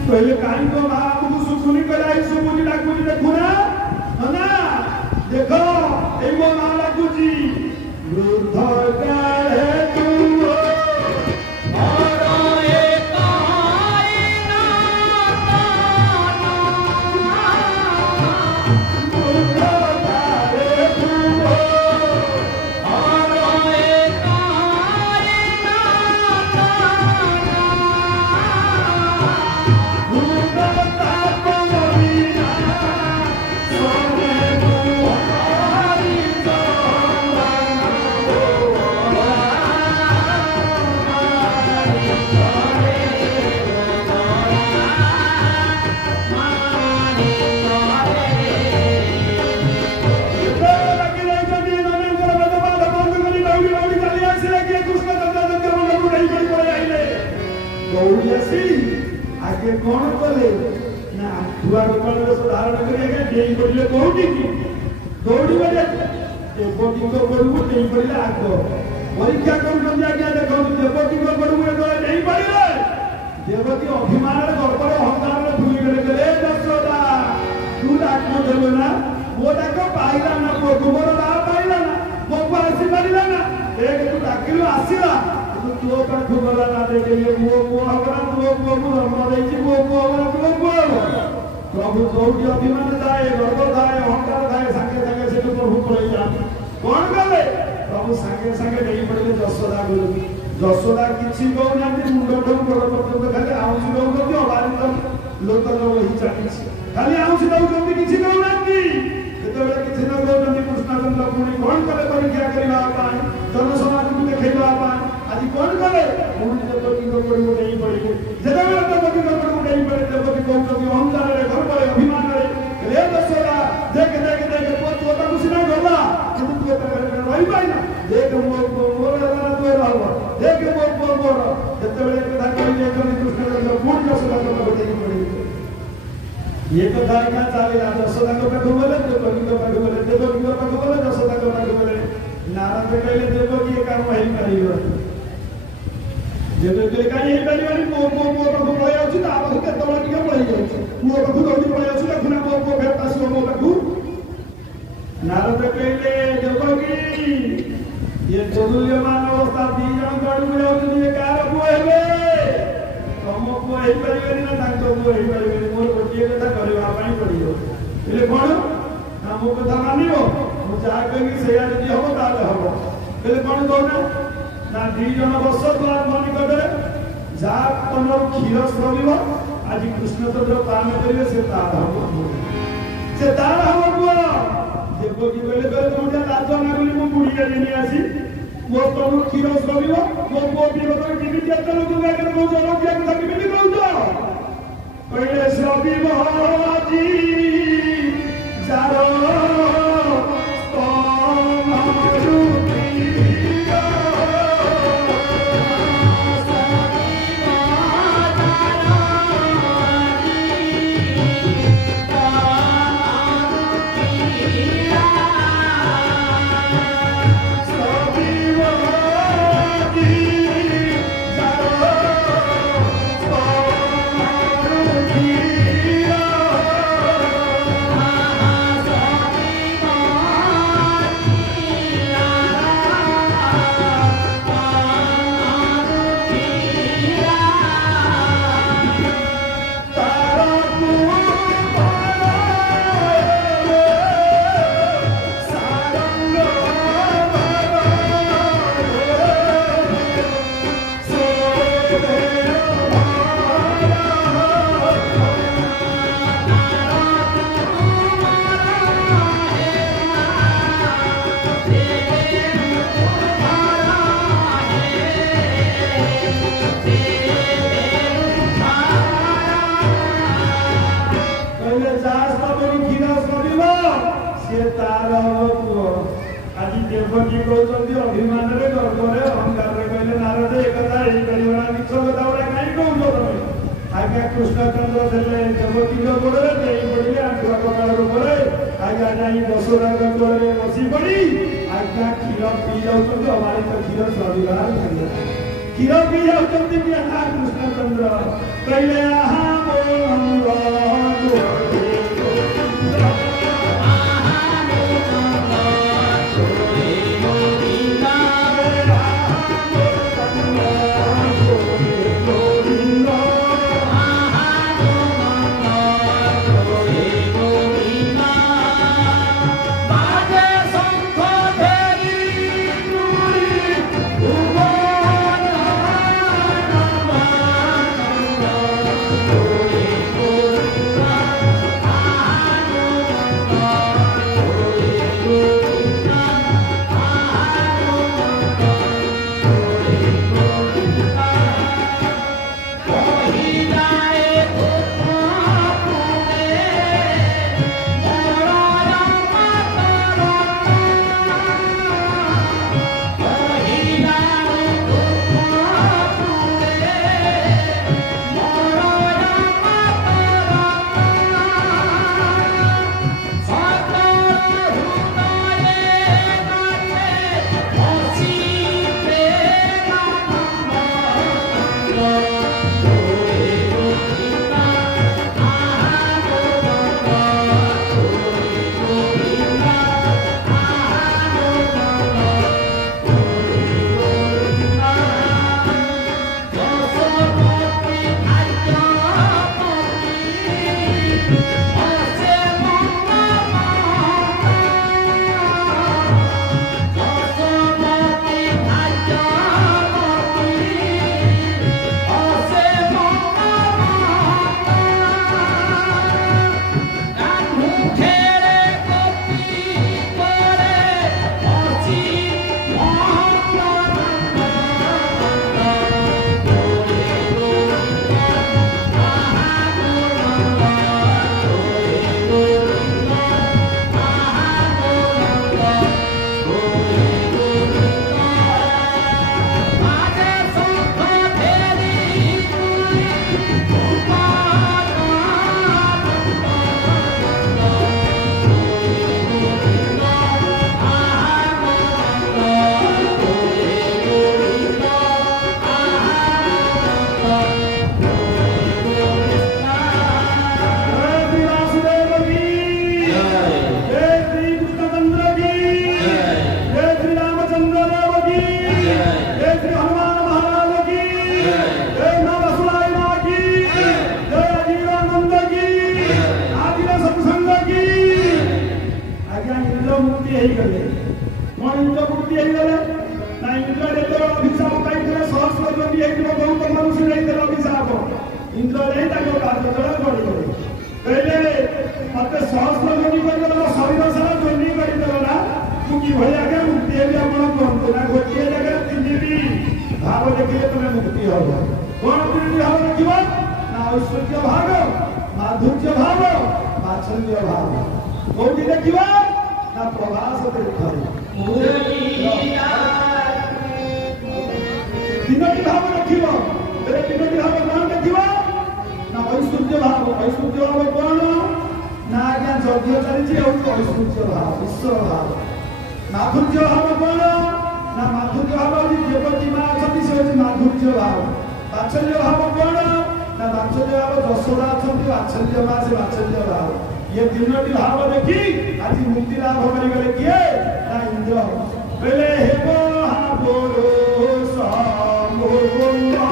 पहले कहीं को आपको सुखुनी कराई सुखुनी डाकुनी देखुना ना देखो एगो ना डाकुची वृद्ध काहे तुम आगे कौन कले ना दुआ गोपाल धारण करिए डेई पड़े कौटी दौड़ी बजे देवकी को करू डेई पड़े आग परीक्षा करुँच आज्ञा देखो देवकी गड़ू नहीं पड़े देवकी अभिमान गर्वर अहंकार भूलिगले गले दशरथा तू डाक देलु ना मो डाक पाइला ना पुओ तुमर ना पाइला ना मो को आसी पारिला ना एक तू डाकिलु आसीला तू पाखु गला ना देखे मो पुओ हबरा तू पुओ को धर्म देछि मो पुओ हबरा तू पुओ प्रभु जोटी अभिमान थाए गर्व थाए अहंकार थाए संगे संगे से प्रभु पड़े जाते कौन गले प्रभु संगे संगे नहीं पड़े यशोदा गुरु यशोदा किसी कहना मुंड ठू गोड़ पर्यटन खाली आउसी दौरान अबारित लोक वही चली खाली आउसी दौरान किसी कहना केतबेले किसी न कहते कृष्णचंद्र पुणी कौन कले परीक्षा करने जनसमाज को देखा आज कौन कले पुणी देवकी गड़ू नहीं पड़े जितेबाला देवकी गड़ू नहीं पड़े देवकी कहते अहंकार गर्व अभिमान दशरा देख देख देख तोता सीना गला तू रही पाइना देख मोर रह देख मोर जितेबाला कथा कही कृष्णचंद्र पुणी यशोदा पड़े ये कथा क्या चलेगा यशोदा पाखु गले देवकी पाखु गले देवकी पाखु गले यशोदा पाखु गले नारद कहले देवकी काम हो पार जब कहीं मो पाखु पड़े अच्छी पाखु के पड़े जाए मो पाखु दौड़ी पड़े अच्छी देखुना मो फेर आस मो पाखु नारद कहले देवकी ये चतुर्यमान अवस्था दी जन गड़ू जाऊँ कार पुओ हे तुम पुओ हो पारे ना पुओ हो पारे मोर गोटे कथा करने पड़ो कौन ना मो कथा मान जहाँ कही से हम ताले हम बोले कौन कहना ना दी जन बस द्वार मन निकटरे जहाँ तुम क्षीर स्रविब आज कृष्णचंद्र पान करेंगे से तार हम पुओ देवकी कहले कहले तुम लाज नागुली मु बुढ़ी जानी आसी मो तुम क्षीर स्रविब मो पुओ पीब केमी एत लोक आगे कौच लोक कथा केमी कौच कहले स्रविब जी जार देवकी कहते अभिमान गर्व अहंकार कहले नारद एक मिछ कथा गुड़ा कहीं कौन तुम आज्ञा कृष्णचंद्र देले देवकी गोड़े नहीं पड़े आंठुआ कपाल रूपे आज्ञा जाई दशरा गोड़े बसी पड़ी आज्ञा क्षीर पी जाऊँ हमारे तो क्षीर स्रविबार क्षीर पी जाऊँ कृष्णचंद्र कहले ହେଇଗଲେ କଣ ଇନ୍ଦ୍ର ମୁକ୍ତି ହେଇଗଲେ ନା ଇନ୍ଦ୍ର ଯେତେବେଳେ ଅଭିଶାପ ପାଇଥିଲେ ସହସ୍ର ଯୋଗୀ ହେଇଥିବ ବହୁତ ମନୁଷ୍ୟ ହେଇଥିଲେ ଅଭିଶାପ ଇନ୍ଦ୍ର ନେଇ ତାଙ୍କ କାର୍ଯ୍ୟକଳା କରିଗଲେ କହିଲେ ମତେ ସହସ୍ର ଯୋଗୀ କରିଦେଲ ମୋ ଶରୀର ସାରା ଯୋଗୀ କରିଦେଲ ନା ମୁଁ କିଭଳି ଆଜ୍ଞା ମୁକ୍ତି ହେବି ଆପଣ କୁହନ୍ତୁ ନା ଗୋଟିଏ ଜାଗାରେ ତିନିଟି ଭାବ ଦେଖିଲେ ତମେ ମୁକ୍ତି ହବ କଣ ତିନିଟି ଭାବ ଦେଖିବ ନା ଐଶ୍ୱର୍ଯ୍ୟ ଭାବ ମାଧୁର୍ଯ୍ୟ ଭାବ ବାତ୍ସଲ୍ୟ ଭାବ କୋଉଠି ଦେଖିବ ନା ପ୍ରଭାସ ତୀର୍ଥରେ ତିନୋଟି ଭାବ ଦେଖିବ ତିନୋଟି ଭାବ କଣ ଦେଖିବ ନା ଐଶ୍ୱର୍ଯ୍ୟ ଭାବ କଣ ନା ଆଜ୍ଞା ଯଜ୍ଞ ଚାଲିଛି ହଉଛି ଐଶ୍ୱର୍ଯ୍ୟ ଭାବ ଈଶ୍ୱର ଭାବ ମାଧୁର୍ଯ୍ୟ ଭାବ କଣ ନା ମାଧୁର୍ଯ୍ୟ ଭାବ ହଉଛି ଦେବତୀ ମା ଅଛନ୍ତି ସେ ହଉଛି ମାଧୁର୍ଯ୍ୟ ଭାବ ବାତ୍ସଲ୍ୟ ଭାବ କଣ ନା ବାତ୍ସଲ୍ୟ ଭାବ ଯଶୋଦା ଅଛନ୍ତି ବାତ୍ସଲ୍ୟ ମା ସେ ବାତ୍ସଲ୍ୟ ଭାବ ये तीनोटी भाव देखी आज मुक्ति लाभ करिगले किए ना इंद्र बेले हेबो हाबोरो समोगुंडा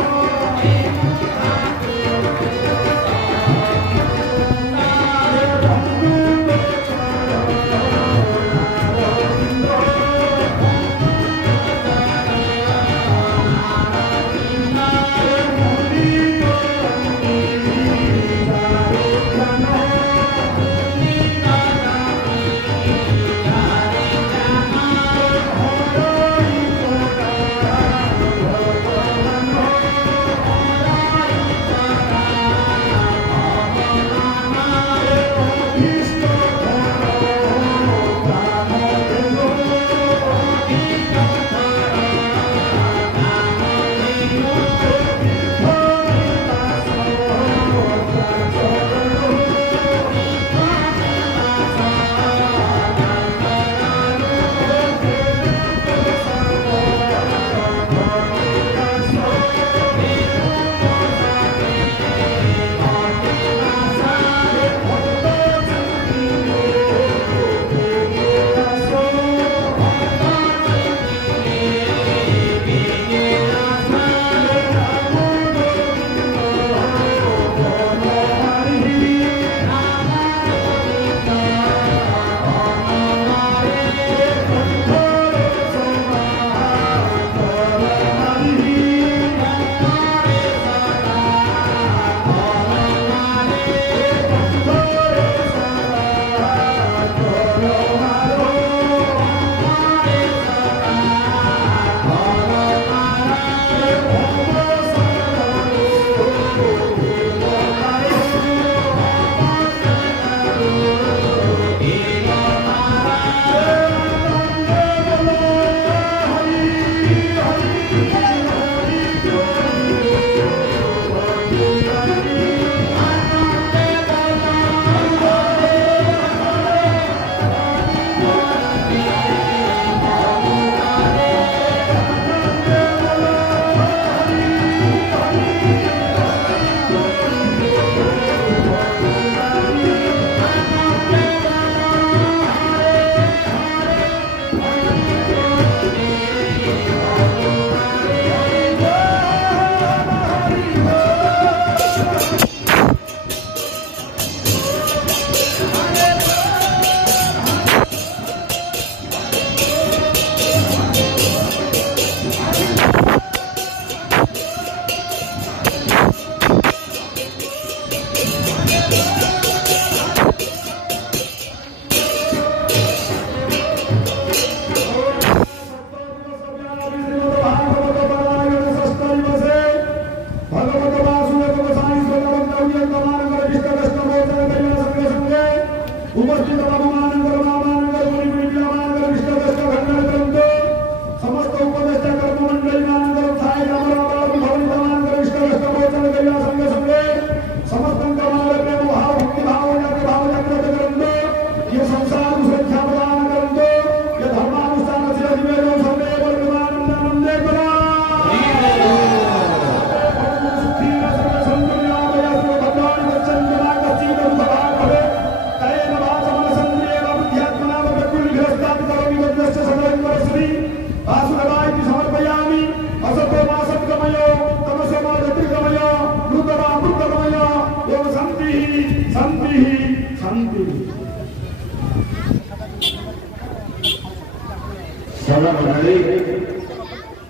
ସଦା ବଦଳି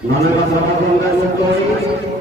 ମାନବ ସମାଜ ମୁକ୍ତ ହୋଇ